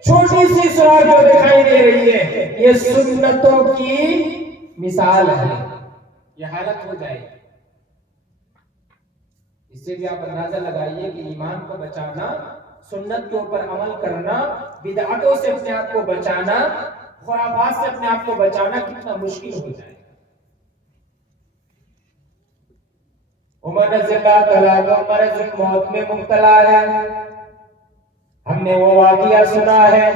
چھوٹی سی سوراخ جو دکھائی دے رہی ہے، یہ سنتوں کی مثال ہے، یہ حالت ہو جائے گی۔ اس سے بھی آپ اندازہ لگائیے کہ ایمان کو بچانا، سنت کے اوپر عمل کرنا، بدعتوں سے اپنے آپ کو بچانا، خرافات سے اپنے آپ کو بچانا کتنا مشکل ہو جائے۔ عمر رضی اللہ تعالیٰ عنہ مرض موت میں مبتلا ہے، ہم نے وہ واقعہ سنا ہے۔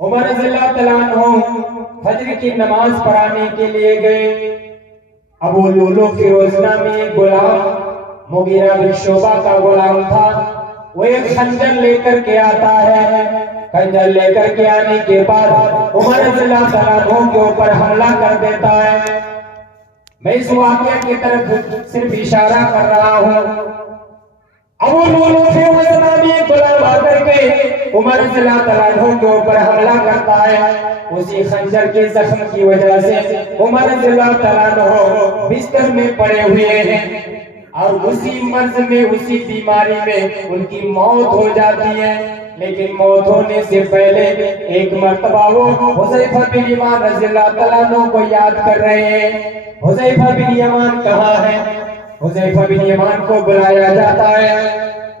عمر رضی اللہ تعالیٰ عنہ فجر کی نماز پڑھانے کے لیے گئے۔ ابو لولو فیروز نامی ایک غلام، مغیرہ بن شعبہ کا غلام تھا، وہ ایک خنجر لے کر کے آتا ہے۔ خنجر لے کر کے آنے کے بعد عمر رضی اللہ تعالیٰ عنہ کے اوپر حملہ کر دیتا ہے۔ میں اس واقعہ کی طرف صرف اشارہ کر رہا ہوں۔ ابو لولو فیروز نامی ایک غلام آ کر کے عمر رضی اللہ تعالیٰ عنہ کے اوپر حملہ کرتا ہے۔ اسی خنجر کے زخم کی وجہ سے عمر رضی اللہ تعالیٰ عنہ بستر میں پڑے ہوئے ہیں، اور اسی مرض میں، اسی بیماری میں ان کی موت ہو جاتی ہے۔ لیکن موت ہونے سے پہلے ایک مرتبہ وہ حذیفہ بن یمان رضی اللہ تعالیٰ عنہ کو یاد کر رہے ہیں۔ حذیفہ بن یمان کہاں ہے؟ حذیفہ بن یمان کو بلایا جاتا ہے۔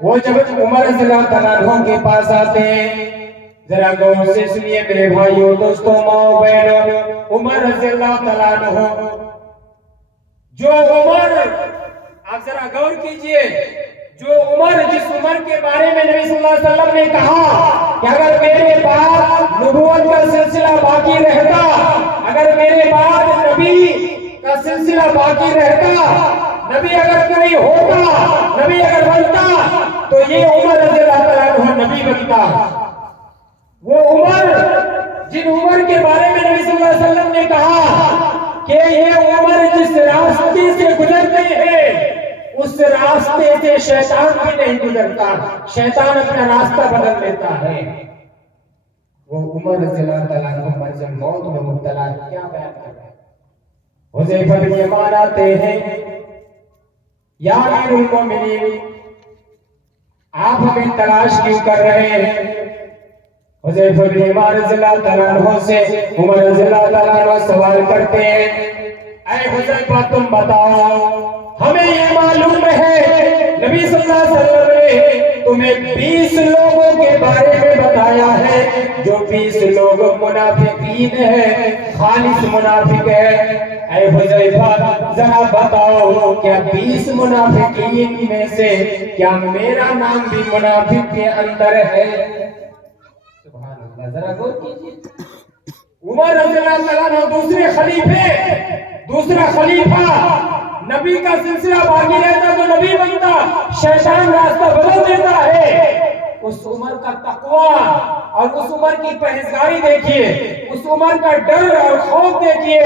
وہ جب عمر رضی اللہ تعالیٰ عنہ کے پاس آتے ہیں، ذرا غور سے سنیے میرے بھائیوں، دوستوں، ماؤں بہنوں، عمر رضی اللہ تعالیٰ عنہ، جو عمر، آپ ذرا غور کیجئے، جو عمر، جس عمر کے بارے میں نبی صلی اللہ علیہ وسلم نے کہا کہ اگر میرے بعد نبوت کا سلسلہ باقی رہتا، اگر میرے بعد نبی کا سلسلہ باقی رہتا، نبی اگر کوئی ہوتا، نبی اگر بنتا، تو یہ عمر رضی اللہ تعالیٰ عنہ نبی بنتا۔ وہ عمر، جن عمر کے بارے میں نبی صلی اللہ علیہ وسلم نے کہا کہ یہ عمر جس راستے سے گزرتے ہیں، اس راستے سے شیطان بھی نہیں گزرتا، شیطان اپنا راستہ بدل لیتا ہے۔ وہ عمر رضی اللہ تعالیٰ عنہ مرض موت میں مبتلا ہے، کیا بیان کر رہے ہیں؟ حذیفہ بن یمان آتے ہیں، یا امیر المومنین، آپ ہمیں تلاش کیوں کر رہے ہیں؟ حذیفہ بن یمان رضی اللہ تعالیٰ عنہ سے عمر رضی اللہ تعالیٰ عنہ سوال کرتے ہیں، اے حذیفہ تم بتاؤ، ہمیں یہ معلوم ہے نبی صلی اللہ علیہ وسلم نے تمہیں 20 لوگوں کے بارے میں بتایا ہے، جو 20 لوگ منافقین ہیں، خالص منافق ہیں۔ اے حذیفہ ذرا بتاؤ، کیا 20 منافقین میں سے کیا میرا نام بھی منافق کے اندر ہے؟ سبحان اللہ، ذرا غور کیجیے۔ عمر رضی اللہ تعالیٰ عنہ دوسرا خلیفہ، نبی کا سلسلہ باقی رہتا تو نبی بنتا، شیطان راستہ بدل دیتا ہے۔ اس عمر کا تقویٰ اور اس عمر کی پرہیزگاری دیکھیے، اس عمر کا ڈر اور خوف دیکھیے۔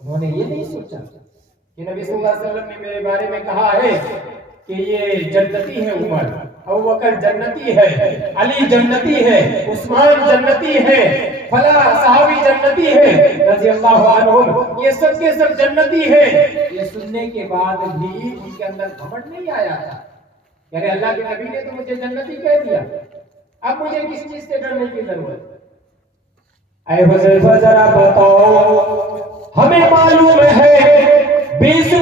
انہوں نے یہ نہیں سوچا کہ نبی صلی اللہ علیہ وسلم نے میرے بارے میں کہا ہے کہ یہ جنتی ہے، عمر، ابوبکر جنتی ہے، علی جنتی ہے، عثمان جنتی ہے، فلاں صحابی جنتی ہے رضی اللہ عنہ، یہ سب کے سب جنتی ہے۔ یہ سننے کے بعد بھی ان کے اندر گھمنڈ نہیں آیا تھا، یعنی اللہ کے نبی نے تو مجھے جنتی کہہ دیا، اب مجھے کس چیز سے ڈرنے کی ضرورت؟ اے حذیفہ ذرا بتاؤ، ہمیں معلوم ہے 20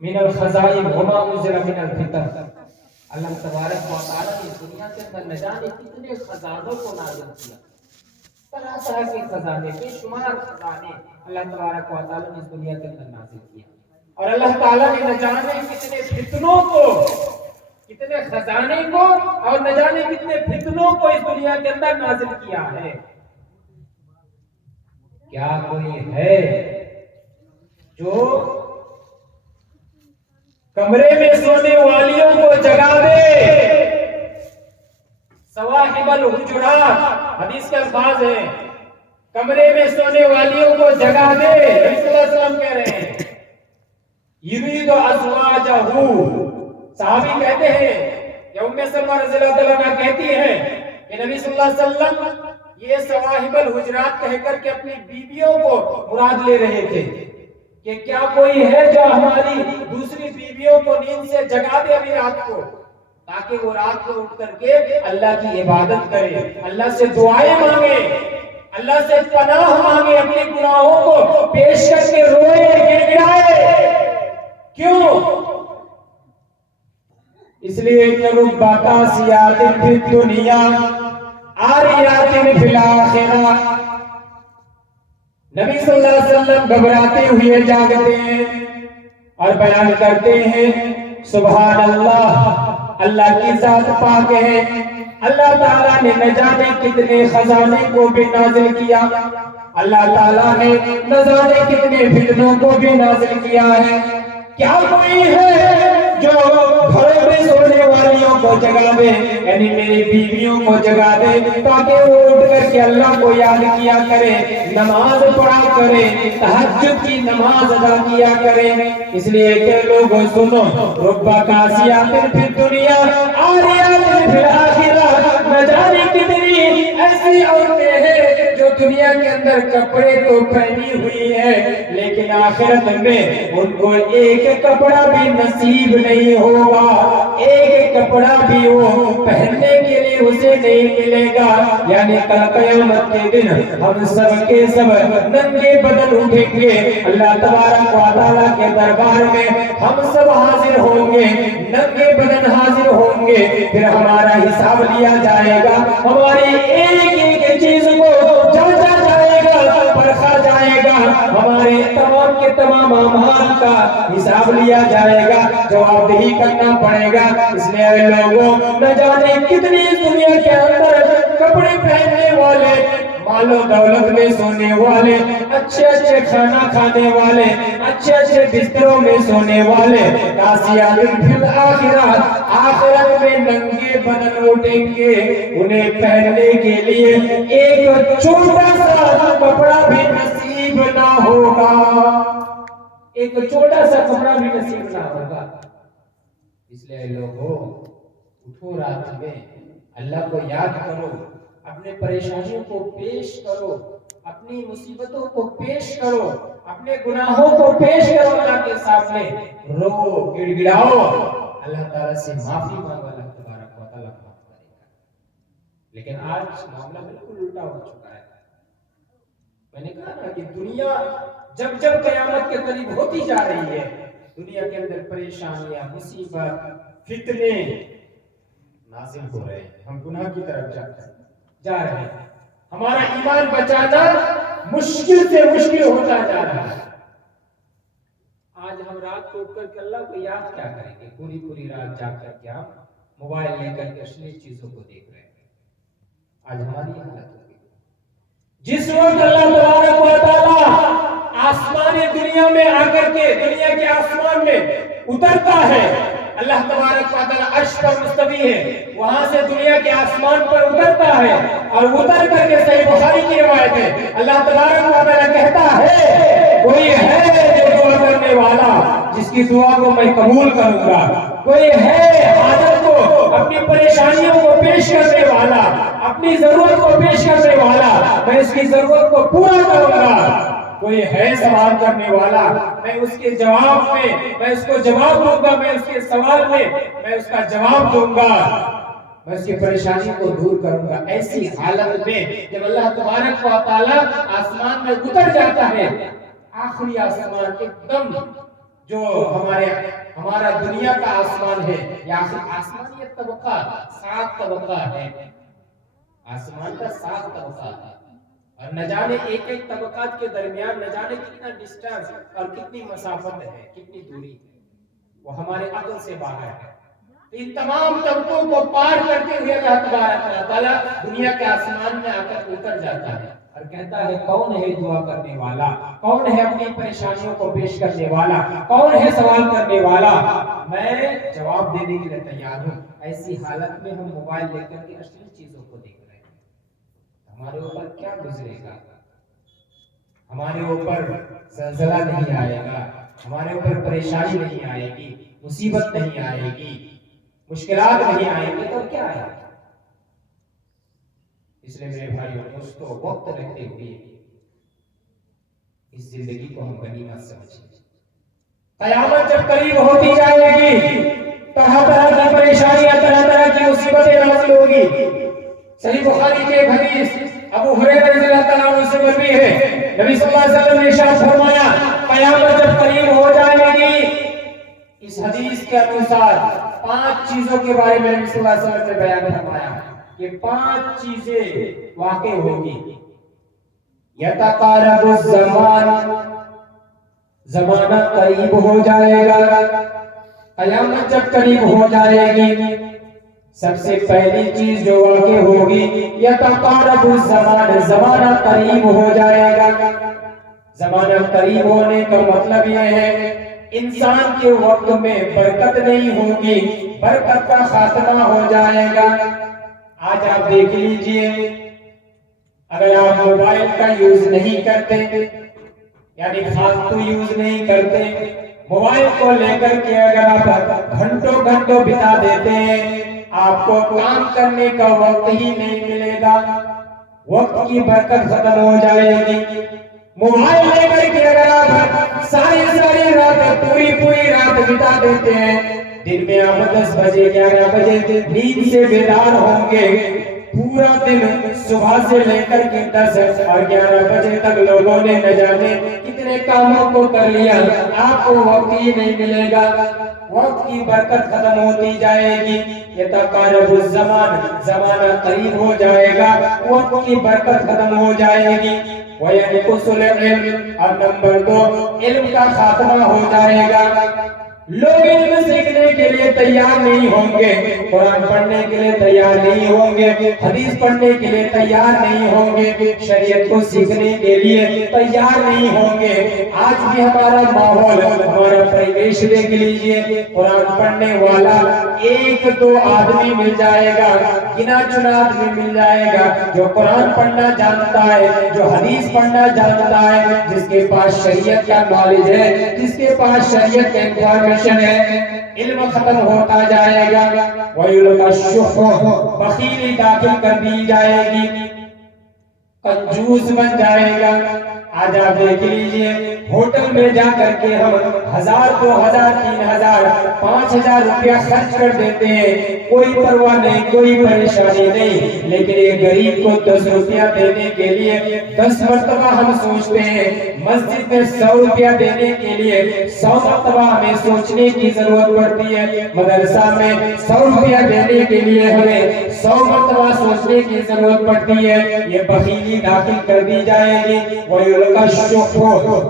من الخزائن وما انزل من الفتن. اللہ تبارک و تعالیٰ نے دنیا کے اندر نہ جانے کتنے خزانوں کو نازل کیا، طرح طرح کے خزانے، بے شمار خزانے اللہ تبارک و تعالیٰ نے اس دنیا کے اندر نازل کیا. اور اللہ تعالیٰ نے نہ جانے کتنے فتنوں کو، کتنے خزانے کو اور نہ جانے کتنے فتنوں کو اس دنیا کے اندر نازل کیا ہے. کیا کوئی ہے جو کمرے میں سونے والیوں کو جگا دے؟ صواحب الحجرات حدیث کے الفاظ ہیں، کمرے میں سونے والیوں کو جگا دے. نبی صلی اللہ علیہ وسلم کہہ رہے ہیں یرید ازواجہ، صحابی کہتے ہیں یا ام سلمہ رضی اللہ عنہا کہتی ہے کہ نبی صلی اللہ علیہ وسلم یہ صواحب الحجرات کہہ کر کے اپنی بیویوں کو مراد لے رہے تھے کہ کیا کوئی ہے جو ہماری دوسری بیویوں کو نیند سے جگا دے ابھی رات کو، تاکہ وہ رات کو اٹھ کر کے اللہ کی عبادت کرے، اللہ سے دعائیں مانگے، اللہ سے پناہ مانگے، اپنے گناہوں کو پیش کر کے روئے گر گڑائے. کیوں؟ اس لیے کہ رب قاسیات فی الدنیا عاریات فی الآخرہ. نبی صلی اللہ علیہ وسلم گھبراتے ہوئے جاگتے ہیں اور بیان کرتے ہیں سبحان اللہ، اللہ کی ذات پاک ہے، اللہ تعالیٰ نے نہ جانے کتنے خزانے کو بھی نازل کیا، اللہ تعالیٰ نے نہ جانے کتنے فتنوں کو بھی نازل کیا ہے. کیا کوئی ہے جو گھروں میں سونے والیوں کو جگا دے، یعنی میری بیویوں کو جگا دے تاکہ وہ اٹھ کر کے اللہ کو یاد کیا کرے، نماز پڑھا کرے، تہجد کی نماز ادا کیا کرے. اس لیے کہ لوگوں سنو، رب قاسیات فی الدنیا عاریات فی الآخرہ، نہ جانے کتنی ایسی عورتیں ہیں جو دنیا کے اندر کپڑے تو پہنی ہوئی ہے لیکن آخرت میں ان کو ایک کپڑا بھی نصیب نہیں ہوگا، ایک کپڑا بھی وہ پہننے کے لیے اسے نہیں ملے گا. یعنی کل قیامت کے دن ہم سب کے سب ننگے بدن اٹھیں گے، اللہ تبارک و تعالیٰ کے دربار میں ہم سب حاضر ہوں گے، ننگے بدن حاضر ہوں گے. پھر ہمارا حساب لیا جائے گا، ہماری ایک ایک چیز کو جانچا جائے گا، پرکھا جائے گا، ہمارے تمام کے تمام اعمال کا حساب لیا جائے گا، جواب دہی کرنا پڑے گا. اس لیے لوگوں نہ جانے کتنی دنیا کے اندر کپڑے پہننے والے، مال و دولت میں سونے والے، اچھے اچھے کھانا کھانے والے، اچھے اچھے بستروں میں سونے والے، قاسیات فی الآخرہ، آخرت میں ننگے بدن اٹھیں گے. انہیں پہننے کے لیے ایک چھوٹا سا کپڑا بھی نصیب نہ ہوگا، ایک چھوٹا سا کپڑا بھی نصیب نہ ہوگا. اس لیے لوگوں اٹھو، رات میں اللہ کو یاد کرو، اپنے پریشانیوں کو پیش کرو، اپنی مصیبتوں کو پیش کرو، اپنے گناہوں کو پیش کرو اللہ کے سامنے، رو گڑ گڑاؤ، اللہ تعالیٰ سے معافی مانگو، اللہ تبارک و تعالیٰ معاف کرے گا. لیکن آج معاملہ بالکل الٹا ہو چکا ہے. میں نے کہا نا کہ دنیا جب جب قیامت کے قریب ہوتی جا رہی ہے، دنیا کے اندر پریشانیاں، مصیبت، فتنے نازل ہو رہے ہیں، ہم گناہ کی طرف جا رہے ہیں، ہمارا ایمان بچانا مشکل سے مشکل ہوتا جا رہا ہے. آج ہم رات کو اٹھ کر کے اللہ کو یاد کیا کریں گے؟ پوری پوری رات جاگ کر کے ہم موبائل لے کر کے اشلیل چیزوں کو دیکھ رہے ہیں. آج ہماری حالت ہوگی. جس وقت اللہ تبارک و تعالیٰ آسمان دنیا میں آ کر کے دنیا کے آسمان میں اترتا ہے، اللہ تبارک و تعالیٰ عرش پر مستوی ہے، وہاں سے دنیا کے آسمان پر اترتا ہے اور اتر کر کے صحیح بخاری کی روایت ہے، اللہ تبارک و تعالیٰ کہتا ہے کوئی ہے جو دعا کرنے والا جس کی دعا کو میں قبول کروں گا، کوئی ہے حاجت کو، اپنی پریشانیوں کو پیش کرنے والا، اپنی ضرورت کو پیش کرنے والا، میں اس کی ضرورت کو پورا کروں گا. کوئی ہے سوال کرنے والا، میں اس کے جواب میں، میں اس کو جواب دوں گا، میں اس کے سوال میں اس کا جواب دوں گا، میں اس کی پریشانی کو دور کروں گا. ایسی حالت میں جب اللہ تبارک و تعالیٰ آسمان میں اتر جاتا ہے، آخری آسمان ایک دم جو ہمارا دنیا کا آسمان ہے، یا آسمان یہ طبقہ 7 طبقہ ہے، آسمان کا 7 طبقہ ہے، اور نہ جانے ایک ایک طبقات کے درمیان نہ جانے کتنا ڈسٹینس اور کتنی مسافت ہے، کتنی دوری ہے، وہ ہمارے عقل سے باہر ہے۔ ان تمام طبقوں کو پار کرتے ہوئے اللہ تبارک و تعالیٰ دنیا کے آسمان میں آ کر اتر جاتا ہے اور کہتا ہے کون ہے دعا کرنے والا، کون ہے اپنی پریشانیوں کو پیش کرنے والا، کون ہے سوال کرنے والا، میں جواب دینے کے لیے تیار ہوں۔ ایسی حالت میں ہم موبائل لے کر کے اشلیل چیزوں کو دیکھ رہے ہیں، ہمارے اوپر کیا گزرے گا؟ ہمارے اوپر زلزلہ نہیں آئے گا، ہمارے اوپر پریشانی نہیں آئے گی، مصیبت نہیں آئے گی، مشکلات نہیں آئیں گے تو کیا ہے؟ اس لیے میرے بھائیوں دوستو، وقت رہتے ہوئے اس زندگی کو ہم غنیمت سمجھیں۔ قیامت جب قریب ہوتی جائے گی، طرح طرح کی پریشانیاں، طرح طرح کی مصیبتیں نازل ہوگی۔ صحیح بخاری کے ایک حدیث ابو ہریرہ رضی اللہ تعالیٰ عنہ سے مروی ہے، نبی صلی اللہ علیہ وسلم نے ارشاد فرمایا قیامت جب قریب ہو جائے گی، اس حدیث کے انوسار 5 چیزوں کے بارے میں نبی صلی اللہ علیہ وسلم نے بیان فرمایا کہ 5 چیزیں واقع ہوگی۔ یتقارب الزمان، زمانہ قریب ہو جائے گا، قیامت جب قریب ہو جائے گی، سب سے پہلی چیز جو واقع ہوگی یتقارب الزمان، زمانہ قریب ہو جائے گا۔ زمانہ قریب ہونے کا مطلب یہ ہے انسان کے وقت میں برکت نہیں ہوگی، برکت کا خاتمہ ہو جائے گا۔ آج آپ دیکھ لیجئے، اگر آپ موبائل کا یوز نہیں کرتے، یعنی فالتو یوز نہیں کرتے، موبائل کو لے کر کے اگر آپ گھنٹوں گھنٹوں بتا دیتے ہیں، آپ کو کام کرنے کا وقت ہی نہیں ملے گا، وقت کی برکت ختم ہو جائے گی۔ موبائل لے کر کے اگر آپ ساری رات پوری رات بتا دیتے ہیں، دن میں آپ 10 بجے 11 بجے نیند سے بیدار ہوں گے، پورا دن صبح سے لے کر کے 10 اور 11 بجے تک لوگوں نے نہ جانے کتنے کاموں کو کر لیا، آپ کو وقت ہی نہیں ملے گا، وقت کی برکت ختم ہوتی جائے گی۔ یتقارب الزمان، زمانہ قریب ہو جائے گا، وقت کی برکت ختم ہو جائے گی۔ وَيَنْقُصُ الْعِلْمِ، اور نمبر 2 علم کا خاتمہ ہو جائے گا، لوگ علم سیکھنے کے لیے تیار نہیں ہوں گے، قرآن پڑھنے کے لیے تیار نہیں ہوں گے، حدیث پڑھنے کے لیے تیار نہیں ہوں گے، شریعت کو سیکھنے کے لیے تیار نہیں ہوں گے۔ آج بھی ہمارا ماحول، ہمارا پریویش دیکھ لیجئے، قرآن پڑھنے والا 1-2 آدمی مل جائے گا، گنا چنا آدمی مل جائے گا جو قرآن پڑھنا جانتا ہے، جو حدیث پڑھنا جانتا ہے، جس کے پاس شریعت کا نالج ہے، جس کے پاس شریعت کا انفارمیشن ہے۔ علم ختم ہوتا جائے گا، وَيُلْقَى الشُّحُّ، بخیلی داخل کر دی جائے گی، کنجوس بن جائے گا۔ آج آپ دیکھ لیجئے، ہوٹل میں جا کر کے ہم 1000 2000 3000 5000 روپیہ خرچ کر دیتے ہیں، کوئی پرواہ نہیں، کوئی پریشانی نہیں، لیکن ایک غریب کو 10 روپیہ دینے کے لیے 10 مرتبہ ہم سوچتے ہیں، مسجد میں 100 روپیہ دینے کے لیے 100 مرتبہ ہمیں سوچنے کی ضرورت پڑتی ہے، مدرسہ میں 100 روپیہ دینے کے لیے ہمیں 100 مرتبہ سوچنے کی ضرورت پڑتی ہے۔ یہ بخیلی داخل کر دی جائے گی، وَيُلْقَى الشُّحُّ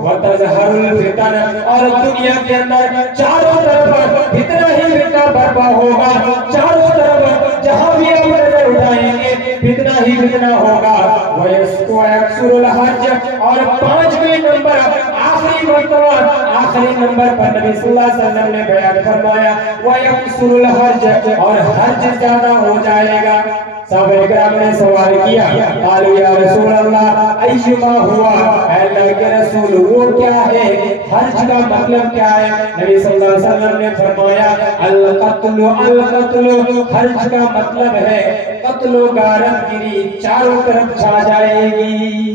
وَتَظْهَرُ الْفِتَنُ، اور دنیا کے اندر چاروں طرف فتنہ ہی فتنہ برپا ہوگا، چاروں طرف جہاں بھی ہم نظر اٹھائیں گے فتنہ ہی فتنہ ہوگا۔ وَيَكْثُرُ الْحَرْجُ، اور 5ویں نمبر، آخری مرتبہ، آخری نمبر پر نبی صلی اللہ علیہ وسلم نے بیان فرمایا وَيَكْثُرُ الْحَرْجُ، اور حرج زیادہ ہو جائے گا۔ صحابہ کرام نے سوال کیا، قالوا یا رسول اللہ ایما ہوا، اے اللہ کے رسول وہ کیا ہے، حرج کا مطلب کیا ہے؟ نبی صلی اللہ علیہ وسلم نے فرمایا القتل، القتل، حرج کا مطلب ہے قتل و غارت گیری چاروں طرف چھا جائے گی۔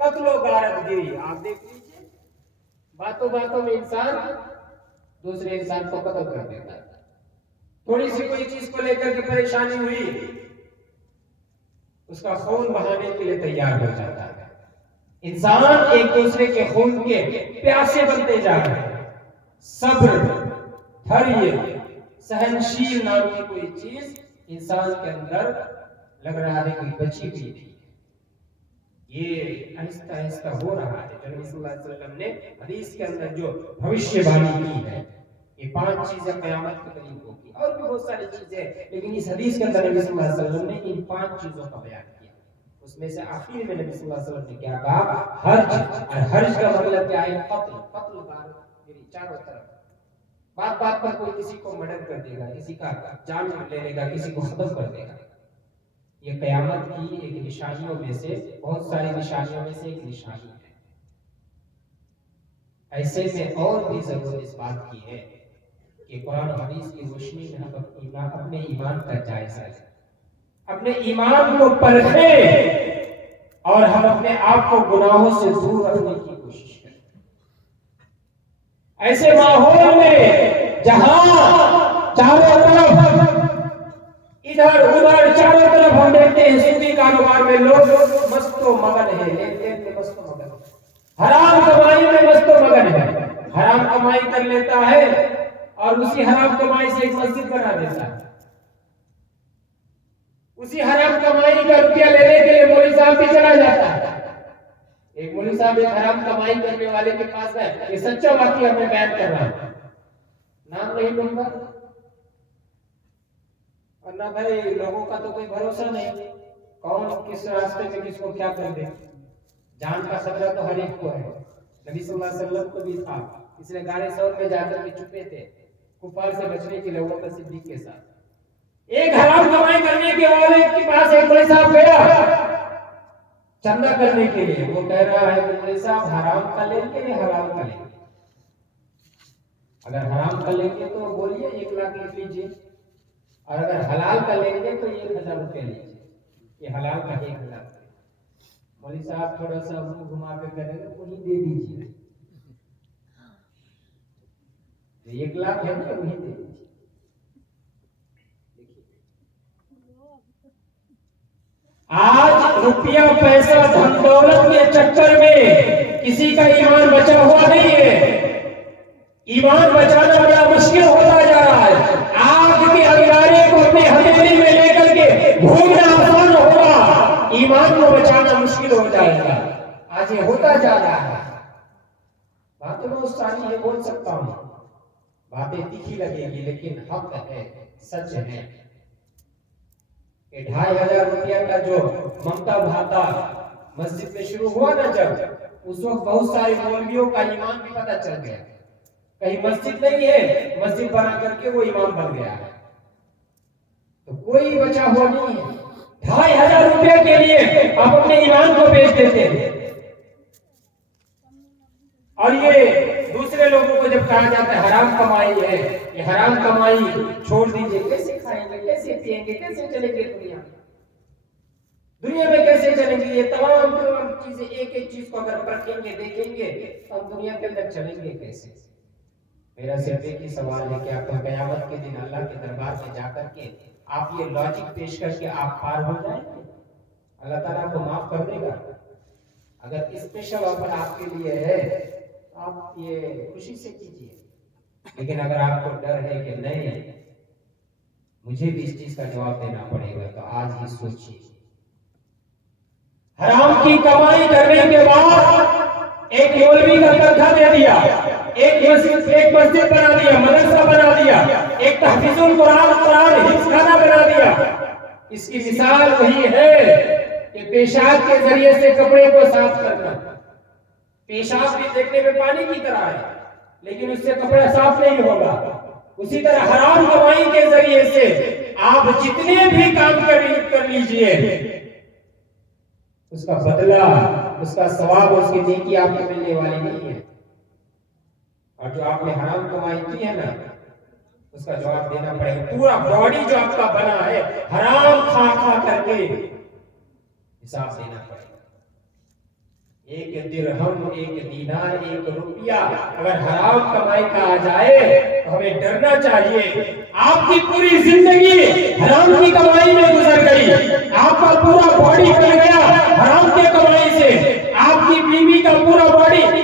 قتل و غارت گیری، آپ دیکھ لیجئے، باتوں باتوں میں انسان دوسرے انسان کو قتل کر دیتا ہے، تھوڑی سی کوئی چیز کو لے کر کے پریشانی ہوئی، اس کا خون بہانے کے لیے تیار ہو جاتا ہے۔ انسان ایک دوسرے کے خون کے پیاسے بنتے جا رہے ہیں۔ صبر، دھیرے، سہنشیل نام کی کوئی چیز انسان کے اندر لگ رہا ہے کوئی بچی ہوئی نہیں، یہ آہستہ آہستہ ہو رہا ہے۔ جو نبی صلی اللہ علیہ وسلم نے حدیث کے اندر جو بھوشیہ بانی کی ہے، یہ 5 چیزیں قیامت کے قریب ہوگی، اور بھی بہت ساری چیزیں، لیکن اس حدیث کے اندر نبی صلی اللہ علیہ وسلم نے ان 5 چیزوں کا بیان کیا۔ اس میں سے آخر میں نبی صلی اللہ علیہ وسلم نے کیا کہا؟ حرج، اور حرج کا مطلب کیا ہے؟ قتل، قتل چاروں طرف، بات بات پر کوئی کسی کو مرڈر کر دے گا، کسی کا جان لے لے گا، کسی کو ختم کر دے گا۔ یہ قیامت کی ایک نشانیوں میں سے، بہت ساری نشانیوں میں سے ایک نشانی ہے۔ ایسے میں اور بھی ضرورت اس بات کی ہے کہ قرآن و حدیث کی روشنی میں ہم اپنے ایمان کا جائزہ لیں، اپنے ایمان کو پرکھیں، اور ہم اپنے آپ کو گناہوں سے دور رکھنے کی کوشش کریں۔ ایسے ماحول میں جہاں چاروں طرف ادھر ادھر چاروں طرف ہم دیکھتے ہیں سودی کاروبار میں لوگ مست و مگن ہیں، لین دین میں مست و مگن، حرام کمائی میں مست و مگن ہے، حرام کمائی کر لیتا ہے اور اسی حرام کمائی سے ایک مسجد بنا دیتا ہے، اسی حرام کمائی کا روپیہ لینے کے لیے مولوی صاحب بھی چلا جاتا ہے۔ ایک مولوی صاحب ایک حرام کمائی کرنے والے کے پاس گئے، یہ سچا واقعہ میں بیان کر رہا ہوں، نام نہیں لوں گا، ورنہ بھائی لوگوں کا تو کوئی بھروسہ نہیں، کون کس راستے میں کس کو کیا کر دے۔ جان کا خطرہ تو ہر ایک کو ہے، نبی صلی اللہ علیہ وسلم کو بھی تھا، اس لیے غار ثور میں جا کر کے چھپے تھے کفار سے بچنے کے لیے، ابو بکر صدیق کے ساتھ۔ ایک حرام کمائی کرنے کے والے کے پاس ایک مولوی صاحب گیا چندہ کرنے کے لیے، وہ کہہ رہا ہے کہ مولوی صاحب حرام کا لیں گے یا حلال کا لیں گے؟ اگر حرام کا لیں گے تو بولیے 1 لاکھ لکھ لیجیے، اور اگر حلال کا لیں گے تو 1000 روپے لیجیے، یہ حلال کا 1000۔ مولوی صاحب تھوڑا سا منہ گھما کے کہہ رہے ہیں وہی دے دیجیے، 1 لاکھ ہے نا وہی دے دیجیے۔ آج روپیہ پیسہ دھن دولت کے چکر میں کسی کا ایمان بچا ہوا نہیں ہے، ایمان بچانا بڑا مشکل ہوتا جا رہا ہے۔ آگ کے انگارے کو اپنی ہتھیلی میں لے کر کے گھومنا آسان ہوگا، ایمان کو بچانا مشکل ہو جائے گا۔ آج یہ ہوتا جا رہا ہے۔ باتیں بہت ساری یہ بول سکتا ہوں، باتیں تیکھی لگے گی، لیکن حق ہے، سچ ہے کہ 2500 روپیہ کا جو ممتا بھاتا مسجد میں شروع ہوا نا، جب اس وقت بہت سارے مولویوں کا ایمان بھی پتہ چل گیا، کہیں مسجد نہیں ہے، مسجد بنا کر کے وہ امام بن گیا ہے، تو کوئی بچا ہوا نہیں ہے۔ 2500 روپے کے لیے آپ اپنے ایمان کو بیچ دیتے ہیں، اور یہ دوسرے لوگوں کو جب کہا جاتا ہے حرام کمائی ہے، یہ حرام کمائی چھوڑ دیجئے، کیسے کھائیں گے، کیسے پیئیں گے، کیسے چلیں گے دنیا میں کیسے چلیں گے؟ یہ تمام چیزیں ایک ایک چیز کو اگر پرکھیں گے، دیکھیں گے، تو ہم دنیا کے اندر چلیں گے کیسے؟ میرا صرف ایک ہی سوال ہے کہ آپ کو قیامت کے دن اللہ کے دربار میں جا کر کے آپ یہ لاجک پیش کر کے آپ پار ہو جائیں گے؟ اللہ تعالیٰ آپ کو معاف کر دے گا؟ اگر اسپیشل آفر آپ کے لیے ہے آپ یہ خوشی سے کیجئے، لیکن اگر آپ کو ڈر ہے کہ نہیں مجھے بھی اس چیز کا جواب دینا پڑے گا، تو آج ہی سوچیے۔ حرام کی کمائی کرنے کے بعد ایک مولوی کا تنخواہ دے دیا، ایک مسجد بنا دیا، مدرسہ بنا دیا، ایک تحفیظ القرآن حفظ خانہ بنا دیا۔ اس کی مثال وہی ہے کہ پیشاب کے ذریعے سے کپڑے کو صاف کرنا۔ پیشاب بھی دیکھنے میں پانی کی طرح ہے، لیکن اس سے کپڑا صاف نہیں ہوگا۔ اسی طرح حرام کمائی کے ذریعے سے آپ جتنے بھی کام کر لیجئے، اس کا بدلہ، اس کا ثواب، اس کی نیکی آپ کو ملنے والی نہیں ہے۔ اور جو آپ نے حرام کمائی کی ہے نا، اس کا جواب دینا پڑے گا۔ پورا باڈی جو آپ کا بنا ہے حرام کھا کھا کر کے حساب دینا پڑے گا۔ 1 درہم، 1 دینار، 1 روپیہ اگر حرام کمائی کا آ جائے تو ہمیں ڈرنا چاہیے۔ آپ کی پوری زندگی حرام کی کمائی میں گزر گئی، آپ کا پورا باڈی بن گیا حرام کی کمائی سے، آپ کی بیوی کا پورا باڈی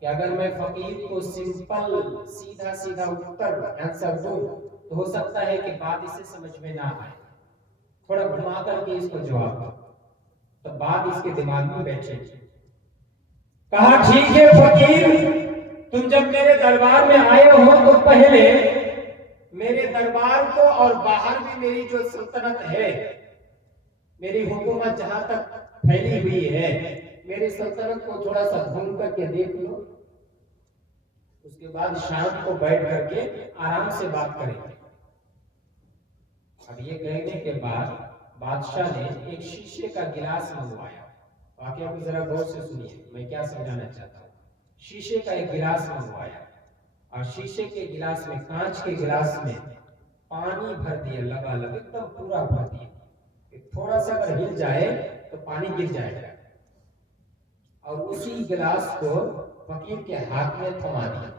کہ اگر میں فقیر کو سمپل سیدھا سیدھا اتر آنسر دوں تو ہو سکتا ہے کہ بات اسے سمجھ میں نہ آئے، تھوڑا گھما کر کے اس کو جواب دو تو بات اس کے دماغ میں بیٹھے گی۔ کہا ٹھیک ہے فقیر، تم جب میرے دربار میں آئے ہو تو پہلے میرے دربار کو اور باہر بھی میری جو سلطنت ہے، میری حکومت جہاں تک پھیلی ہوئی ہے، میری سلطنت کو تھوڑا سا گھوم کر کے دیکھ لو، اس کے بعد شام کو بیٹھ کر کے آرام سے بات کریں گے۔ اب یہ کہنے کے بعد بادشاہ نے ایک شیشے کا گلاس منگوایا۔ واقعہ کو ذرا غور سے سنیے، میں کیا سمجھانا چاہتا ہوں۔ شیشے کا ایک گلاس منگوایا اور شیشے کے گلاس میں، کانچ کے گلاس میں پانی بھر دیا، لبالب ایک دم پورا بھر دیا، تھوڑا سا اگر ہل جائے تو پانی گر جائے گا، اور اسی گلاس کو فقیر کے ہاتھ میں تھما دیا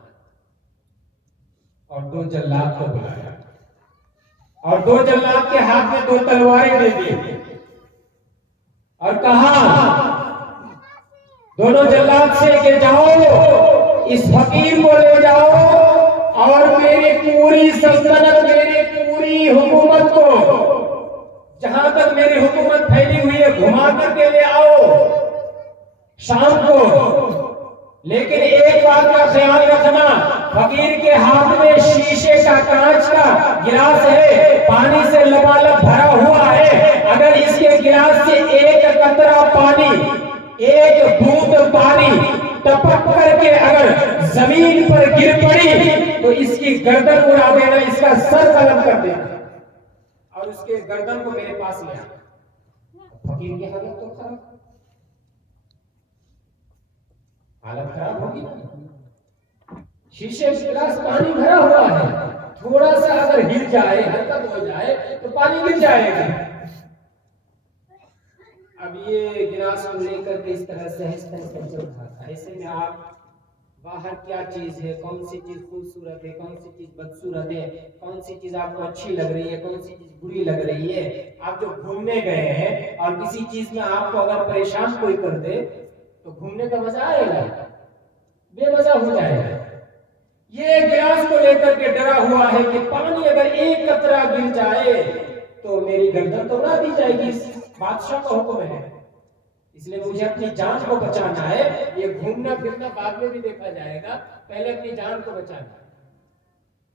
اور دو جلاد کو بلایا اور دو جلاد کے ہاتھ میں دو تلواریں دے دی اور کہا دونوں جلاد سے کہ جاؤ اس فقیر کو لے جاؤ اور میری پوری سلطنت، میری پوری حکومت کو، جہاں تک میری حکومت پھیلی ہوئی ہے، گھما کر کے لے آؤ شام کو۔ لیکن ایک بات کا خیال رکھنا، فقیر کے ہاتھ میں شیشے کا، کانچ کا گلاس ہے، پانی سے لبالب بھرا ہوا ہے، اگر اس کے گلاس سے ایک قطرہ پانی، ایک بوند پانی ٹپک کر کے اگر زمین پر گر پڑی تو اس کی گردن اڑا دینا، اس کا سر قلم کر دینا اور اس کے گردن کو میرے پاس لے آنا۔ فقیر کی حالت تو خراب، حالت خراب ہوگی نا۔ شیشے کے گلاس پانی بھرا ہوا ہے، تھوڑا سا اگر ہل جائے، حرکت ہو جائے تو پانی گر جائے گا۔ اب یہ گلاس کو لے کر کے اس طرح سے چل رہا تھا۔ ایسے میں آپ باہر کیا چیز ہے، کون سی چیز خوبصورت ہے، کون سی چیز بدصورت ہے، کون سی چیز آپ کو اچھی لگ رہی ہے، کون سی چیز بری لگ رہی ہے، آپ جو گھومنے گئے ہیں اور کسی چیز میں آپ کو اگر پریشان کوئی کر دے تو گھومنے کا مزہ آئے گا، بے مزہ ہو جائے گا۔ یہ گلاس کو لے کر کے ڈرا ہوا ہے کہ پانی اگر ایک قطرہ گر جائے تو میری گردن تو اڑا دی جائے گی، بادشاہ کا حکم ہے، اس لیے مجھے اپنی جان کو بچانا ہے۔ یہ گھومنا پھرنا بعد میں بھی دیکھا جائے گا، پہلے اپنی جان کو بچانا ہے۔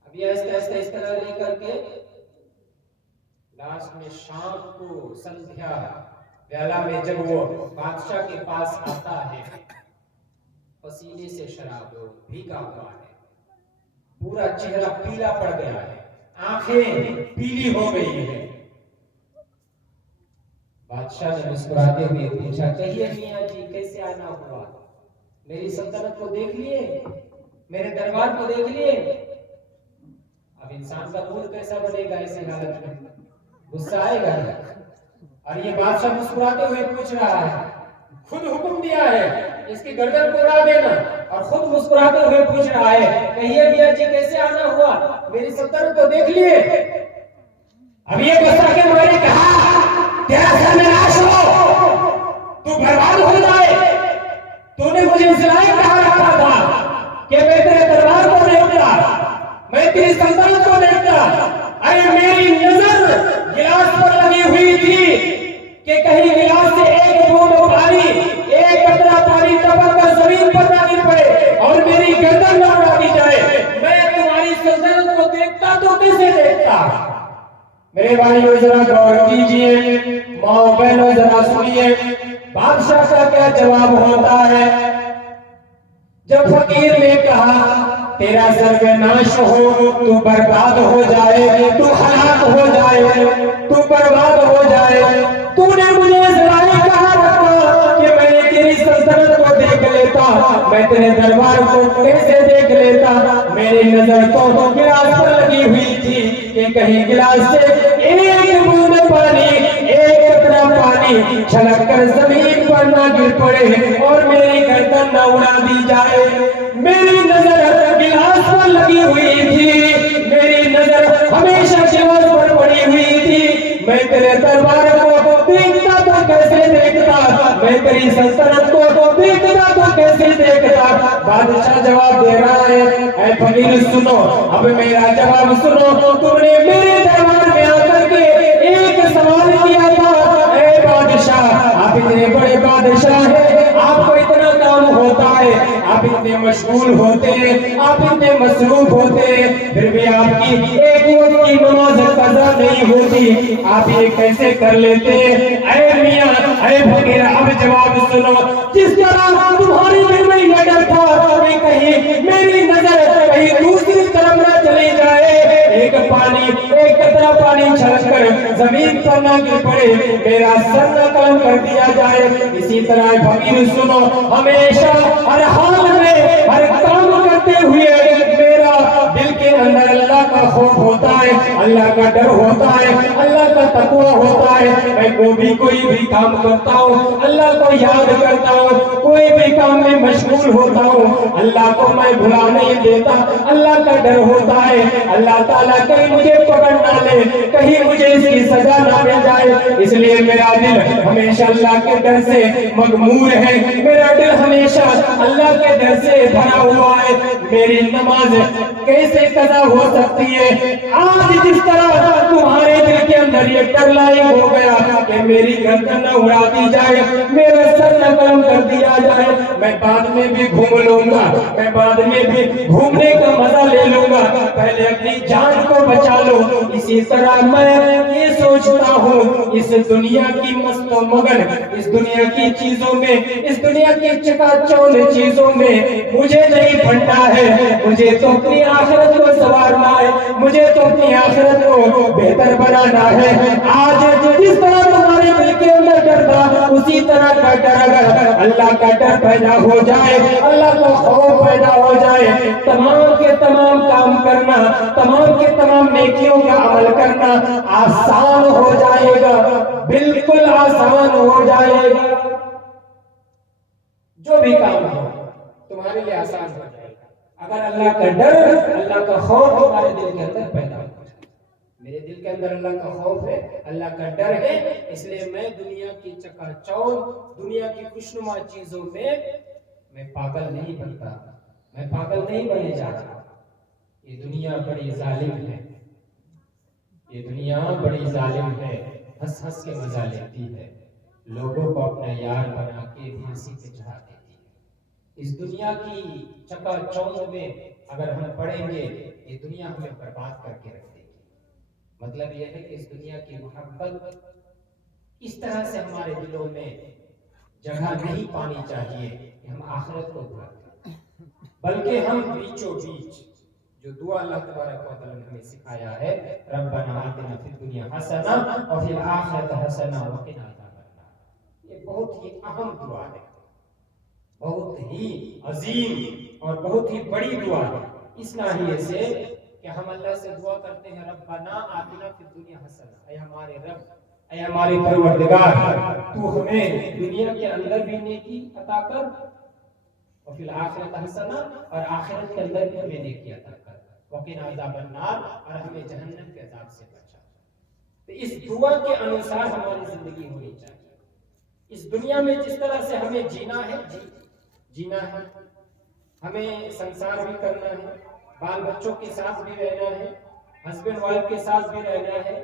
اب یہ ایسے اس طرح لے کر کے لاسٹ میں شام کو سندھیا ویلا میں جب وہ بادشاہ کے پاس آتا ہے، پسینے سے شراب بھیگا ہوا ہے، پورا چہرہ پیلا پڑ گیا ہے، آنکھیں پیلی ہو گئی ہیں۔ بادشاہ نے مسکراتے ہوئے پوچھا، کہیے میاں جی کیسے آنا ہوا؟ میری سلطنت کو دیکھ لیے، میرے دربار کو دیکھ لیے؟ اب انسان کا موڈ کیسا بنے گا ایسی حالت میں؟ غصہ آئے گا۔ اور یہ بادشاہ مسکراتے ہوئے پوچھ رہا ہے، خود حکم دیا ہے اس کی گردن کو اڑا دینا، اور خود مسکراتے ہوئے پوچھ رہا ہے، کہیے میاں جی کیسے آنا ہوا؟ میری سلطنت کو دیکھ لیے؟ اب یہ غصہ کے مارے کہا، تیرا سر میں ناش ہو، تو برباد ہو جائے، تو نے مجھے اس لائق کہا رکھا تھا کہ میں تیرے دربار کو دیکھتا، میں تیری سلطنت کو دیکھتا۔ ارے میری نظر گلاس پر لگی ہوئی تھی کہ کہیں گلاس سے ایک بوند پانی، ایک قطرہ پانی ٹپک کر زمین پر نہ گر پڑے اور میری گردن نہ اڑا دی جائے۔ میں تمہاری سلطنت کو دیکھتا تو کیسے دیکھتا؟ میرے بھائیو ذرا غور کیجئے، ماں بہنوں ذرا سنیے، بادشاہ کا کیا جواب ہوتا ہے جب فقیر نے کہا تیرا سر ناش ہو، تو برباد ہو جائے، تو ہلاک ہو جائے، تو برباد ہو جائے، تو نے مجھے اس لائق کہا رکھا کہ میں تیری سلطنت کو دیکھ لیتا، میں تیرے دربار کو کیسے دیکھ لیتا؟ میری نظر تو گلاس پر لگی ہوئی تھی کہ کہیں گلاس سے ایک بوند پانی، ایک قطرہ پانی چھلک کر زمین پر نہ گر پڑے اور میری گردن نہ اڑا دی جائے۔ میری نظر گلاس پر لگی ہوئی تھی، میری نظر ہمیشہ گلاس پر پڑی ہوئی تھی۔ میں تیرے دربار کو دیکھتا تو کیسے دیکھتا، میں تیری سلطنت کو دیکھتا تو کیسے دیکھتا، بادشاہ جواب دے رہا ہے اے فقیر سنو اب میرا جواب سنو تم نے میرے دربار میں آ کر کے ایک سوال کیا تھا اے بادشاہ آپ اتنے بڑے بادشاہ ہیں آپ کو اتنا کام ہوتا ہے آپ اتنے مشغول ہوتے ہیں آپ اتنے مصروف ہوتے ہیں پھر بھی آپ کی ایک وقت کی نماز قضا نہیں ہوتی آپ یہ کیسے کر لیتے ہیں اے میاں اے فقیر اب جواب سنو جس طرح تمہاری دل میں یہ ڈر تھا کہ کہیں میری نظر کہیں دوسری طرف نہ چلی جائے ایک قطرہ پانی چھلک کر زمین پر نہ گر پڑے میرا سر نہ قلم کر دیا جائے اسی طرح فقیر سنو ہمیشہ ہر حال میں ہر کام کرتے ہوئے میرا دل کے اندر اللہ کا خوف ہوتا ہے اللہ کا ڈر ہوتا ہے اللہ کا تقوی ہوتا ہے میں کوئی بھی کام کرتا ہوں اللہ کو یاد کرتا ہوں کوئی بھی کام میں مشغول ہوتا ہوں اللہ کو میں بھلا نہیں دیتا اللہ کا ڈر ہوتا ہے اللہ تعالیٰ کہیں مجھے پکڑ نہ لے کہیں مجھے اس کی سزا نہ مل جائے اس لیے میرا دل ہمیشہ اللہ کے ڈر سے مغمور ہے میرا دل ہمیشہ اللہ کے ڈر سے بھرا ہوا ہے میری نماز کیسے قضا ہو سکتی ہے آج جس طرح تمہارے دل کے اندر یہ ڈر لائق ہو گیا کہ میری گردن نہ اڑا دی جائے میرا سر نہ قلم کر دیا جائے میں بعد میں بھی گھوم لوں گا میں بعد میں بھی گھومنے کا مزہ لے لوں گا پہلے اپنی جان کو بچا لو اسی طرح میں یہ سوچتا ہوں اس دنیا کی مست و مگن اس دنیا کی چیزوں میں اس دنیا کی چکا چوند چیزوں میں مجھے نہیں بننا ہے مجھے تو اپنی آخرت کو سنوارنا ہے مجھے تو اپنی آخرت کو بہتر بنانا ہے آج جس طرح تمہارے دل کے اندر ڈر تھا اسی طرح کا ڈر اگر اللہ کا ڈر پیدا ہو جائے اللہ کا خوف پیدا ہو جائے تمام کے تمام کام کرنا تمام کے تمام نیکیوں کا عمل کرنا آسان ہو جائے گا بالکل آسان ہو جائے گا جو بھی کام ہو تمہارے لیے آسان ہو جائے گا اگر اللہ کا ڈر اللہ کا خوف تمہارے دل کے اندر پیدا ہو جائے میرے دل کے اندر اللہ کا خوف ہے اللہ کا ڈر ہے اس لیے میں دنیا کی چکا چوند دنیا کی خوشنما چیزوں میں پاگل نہیں بنتا میں پاگل نہیں بنے جا رہا یہ دنیا بڑی ظالم ہے یہ دنیا بڑی ظالم ہے ہنس ہنس کے مزہ لیتی ہے لوگوں کو اپنا یار بنا کے پھانسی پہ چڑھا دیتی ہے اس دنیا کی چکا چوند میں اگر ہم پڑیں گے یہ دنیا ہمیں برباد کر کے رکھ دے گی مطلب یہ ہے کہ اس دنیا کی محبت اس طرح سے ہمارے دلوں میں جگہ نہیں پانی چاہیے کہ ہم آخرت کو بھول جائیں بلکہ ہم بیچوں بیچ جو دعا اللہ تبارک و تعالی نے ہمیں سکھایا ہے ربنا آتنا فی الدنیا حسنہ وفی الآخرۃ حسنہ وقنا عذاب النار یہ بہت ہی اہم دعا ہے بہت ہی عظیم اور بہت ہی بڑی دعا ہے اس ناحیے سے کہ ہم اللہ سے دعا کرتے ہیں ربنا آتنا فی الدنیا حسنہ اے ہمارے رب اے ہمارے پروردگار تو ہمیں دنیا کے اندر بھی نیکی عطا کر اور پھر آخرت حسنہ اور آخرت کے اندر بھی ہمیں نیکی عطا کر وقنا عذاب النار اور ہمیں جہنم کے عذاب سے بچا تو اس دعا کے انوسار ہماری زندگی ہونی چاہیے اس دنیا میں جس طرح سے ہمیں جینا ہے ہمیں سنسار بھی کرنا ہے بال بچوں کے ساتھ بھی رہنا ہے ہسبینڈ وائف کے ساتھ بھی رہنا ہے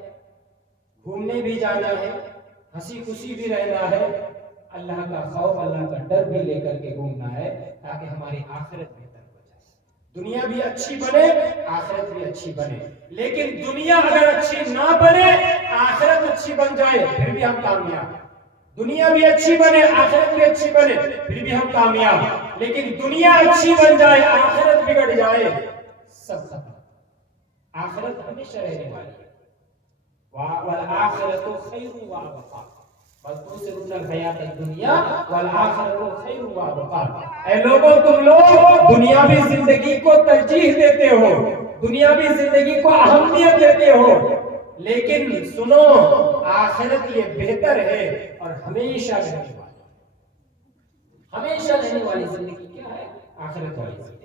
گھومنے بھی جانا ہے ہنسی خوشی بھی رہنا ہے اللہ کا خوف اللہ کا ڈر بھی لے کر کے گھومنا ہے تاکہ ہماری آخرت بہتر ہو جائے دنیا بھی اچھی بنے آخرت بھی اچھی بنے لیکن دنیا اگر اچھی نہ بنے آخرت اچھی بن جائے پھر بھی ہم کامیاب دنیا بھی اچھی بنے آخرت بھی اچھی بنے پھر بھی ہم کامیاب لیکن دنیا اچھی بن جائے آخرت بگڑ جائے سب ختم آخرت ہمیشہ رہنے والی ہے والآخرۃ خیر وابقا بل تؤثرون الحیاۃ الدنیا والآخرۃ خیر وابقا اے لوگوں تم لوگ دنیاوی زندگی کو ترجیح دیتے ہو دنیاوی زندگی کو اہمیت دیتے ہو لیکن سنو آخرت یہ بہتر ہے اور ہمیشہ رہنے والی زندگی کیا ہے آخرت والی زندگی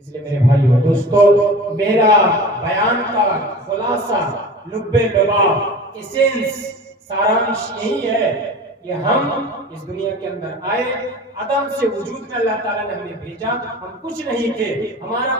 اس لیے میرے بھائیو دوستو میرا بیان کا خلاصہ لب لباب ایسنس سارانش یہی ہے کہ ہم اس دنیا کے اندر آئے، عدم سے وجود میں اللہ تعالیٰ نے ہمیں بھیجا، ہم کچھ نہیں تھے، ہمارا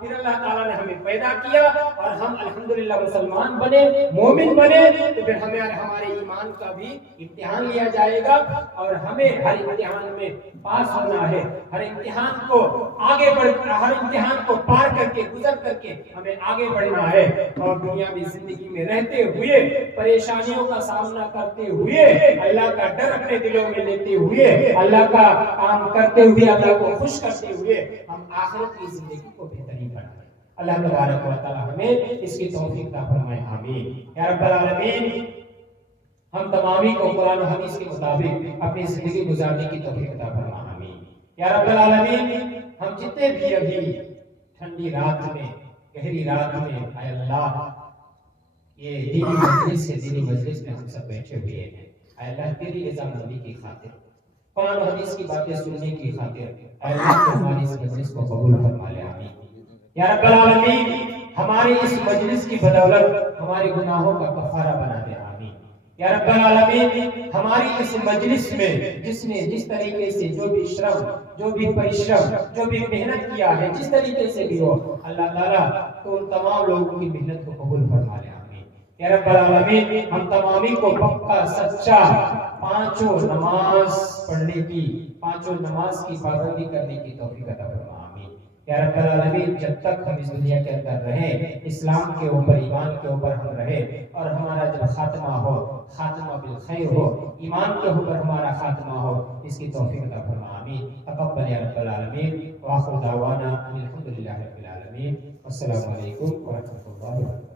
پھر اللہ تعالیٰ نے ہمیں پیدا کیا اور ہم الحمدللہ مسلمان بنے، مومن بنے، تو پھر ہمارے ایمان کا بھی امتحان لیا جائے گا اور ہمیں ہر امتحان میں پاس ہونا ہے، ہر امتحان کو ہر امتحان کو پار کر کے گزر کر کے ہمیں آگے بڑھنا ہے، اور دنیاوی زندگی میں رہتے ہوئے پریشانیوں کا سامنا کرتے ہوئے اللہ کا ڈر اپنے دلوں میں لیتے ہوئے اللہ کا کام کرتے ہوئے اللہ کو خوش کرتے ہوئے ہم آخرت کی زندگی کو بہترین بنائیں۔ اللہ تبارک و تعالی ہمیں اس کی توفیق عطا فرمائے، آمین یا رب العالمین۔ ہم تمامی کو قرآن و حدیث کے مطابق اپنی زندگی گزارنے کی توفیق عطا فرما، آمین یا رب العالمین۔ ہم جتنے بھی ابھی ٹھنڈی رات میں، گہری رات میں، اے اللہ یہ دینی مجلس ہے، دینی مجلس میں ہم سب بیٹھے ہوئے ہیں، اے اللہ تیری رضا مندی کی خاطر، قرآن و حدیث کی باتیں سننے کی خاطر، اے اللہ تو ہماری اس مجلس کو قبول فرما لے، آمین یا رب العالمین۔ ہماری اس مجلس کی بدولت ہمارے گناہوں کا کفارہ بنا دے، آمین یا رب العالمین۔ ہماری اس مجلس میں جس نے جس طریقے سے جو بھی شرم، جو بھی پریشرم، جو بھی محنت کیا ہے، جس طریقے سے بھی ہو، اللہ تعالیٰ تو ان تمام لوگوں کی محنت کو قبول فرما لے، آمین یا رب العالمین۔ ہم تمامی کو پکا سچا پانچوں نماز پڑھنے کی، پانچوں نماز کی پابندی کرنے کی توفیق عطا فرما، آمین یا رب العالمین۔ جب تک ہم اس دنیا کے اندر رہیں، اسلام کے اوپر، ایمان کے اوپر ہم رہیں، اور ہمارا جب خاتمہ ہو، خاتمہ بالخیر ہو، ایمان کے اوپر ہمارا خاتمہ ہو، اس کی توفیق عطا فرما، آمین۔ تقبل یا رب العالمین، وآخر دعوانا الحمدللہ رب العالمین، السلام علیکم ورحمۃ اللہ وبرکاتہ۔